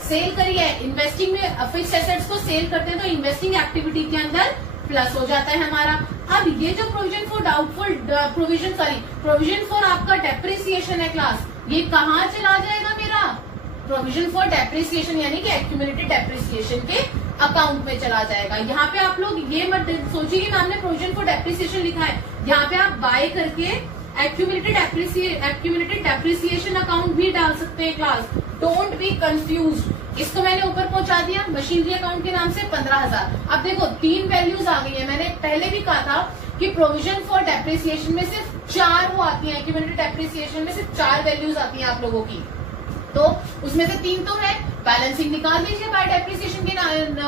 सेल करिए, इन्वेस्टिंग में फिक्स्ड एसेट्स को सेल करते हैं, तो इन्वेस्टिंग एक्टिविटी के अंदर प्लस हो जाता है हमारा। अब ये जो provision for doubtful provision for आपका डेप्रिसिएशन है क्लास, ये कहाँ चला जाएगा मेरा, प्रोविजन फॉर डेप्रिसिएशन यानी कि एक्यूमुलेटेड डेप्रिसिएशन के अकाउंट में चला जाएगा। यहाँ पे आप लोग ये मत सोचिए कि हमने प्रोविजन फॉर डेप्रिसिएशन लिखा है, यहाँ पे आप बाय करके एक्यूमुलेटेड डेप्रिसिएशन अकाउंट भी डाल सकते हैं क्लास, डोंट बी कंफ्यूज। इसको मैंने ऊपर पहुंचा दिया मशीनरी अकाउंट के नाम से 15,000। अब देखो 3 वैल्यूज आ गई है, मैंने पहले भी कहा था कि प्रोविजन फॉर डेप्रिसिएशन में सिर्फ 4 वो आती है, एक्यूमुलेटेड डेप्रिसिएशन में सिर्फ 4 वैल्यूज आती हैं आप लोगों की, तो उसमें से 3 तो है, बैलेंसिंग निकाल दीजिए बाय डेप्रिसिएशन के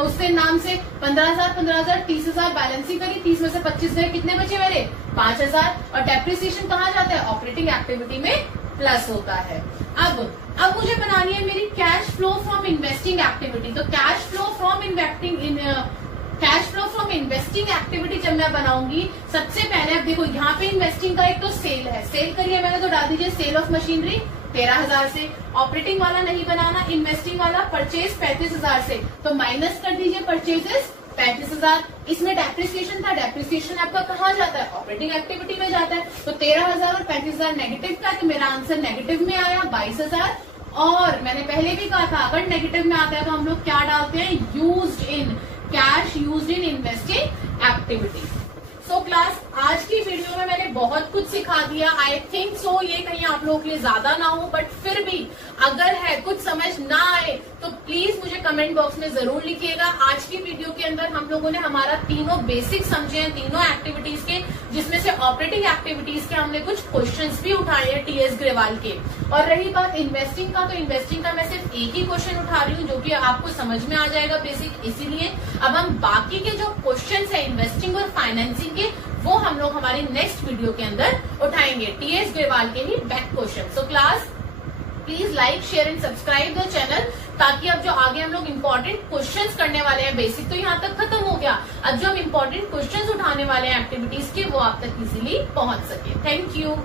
उससे नाम से 15,000 30,000 बैलेंसिंग करी, 30 में से 25 गए, कितने बचे मेरे 5,000। और डेप्रिसिएशन कहाँ जाता है, ऑपरेटिंग एक्टिविटी में प्लस होता है। अब मुझे बनानी है मेरी cash flow from investing activity, तो cash flow from investing activity जब मैं बनाऊंगी, सबसे पहले अब देखो यहाँ पे इन्वेस्टिंग का एक तो सेल है, सेल करिए मैंने, तो डाल दीजिए सेल ऑफ मशीनरी 13,000 से, ऑपरेटिंग वाला नहीं बनाना, इन्वेस्टिंग वाला परचेज 35,000 से, तो माइनस कर दीजिए परचेजेस 35,000। इसमें डेप्रिसिएशन था, डेप्रिसिएशन आपका कहाँ जाता है, ऑपरेटिंग एक्टिविटी में जाता है, तो 13,000 और 35,000 नेगेटिव का, तो मेरा आंसर नेगेटिव में आया 22,000। और मैंने पहले भी कहा था अगर नेगेटिव में आता है तो हम लोग क्या डालते हैं, cash used in investing activity. So class, आज की वीडियो में मैंने बहुत कुछ सिखा दिया। आई थिंक सो ये कहीं आप लोगों के लिए ज्यादा ना हो, बट फिर भी अगर है कुछ समझ ना आए तो प्लीज मुझे कमेंट बॉक्स में जरूर लिखिएगा। आज की वीडियो के अंदर हम लोगों ने हमारा तीनों बेसिक समझे हैं, तीनों एक्टिविटीज के, जिसमें से ऑपरेटिंग एक्टिविटीज के हमने कुछ क्वेश्चंस भी उठाए हैं टीएस ग्रेवाल के। और रही बात इन्वेस्टिंग का, तो इन्वेस्टिंग का मैं सिर्फ एक ही क्वेश्चन उठा रही हूँ जो कि आपको समझ में आ जाएगा बेसिक, इसीलिए अब हम बाकी के जो क्वेश्चन है इन्वेस्टिंग और फाइनेंसिंग के, वो हम लोग हमारे नेक्स्ट वीडियो के अंदर उठाएंगे, टीएस ग्रेवाल के ही back question. So class, please like share and subscribe the channel ताकि अब जो आगे हम लोग इंपॉर्टेंट क्वेश्चंस करने वाले हैं, बेसिक तो यहाँ तक खत्म हो गया, अब जो हम इंपॉर्टेंट क्वेश्चंस उठाने वाले हैं एक्टिविटीज के, वो आप तक इजीली पहुंच सके। Thank you.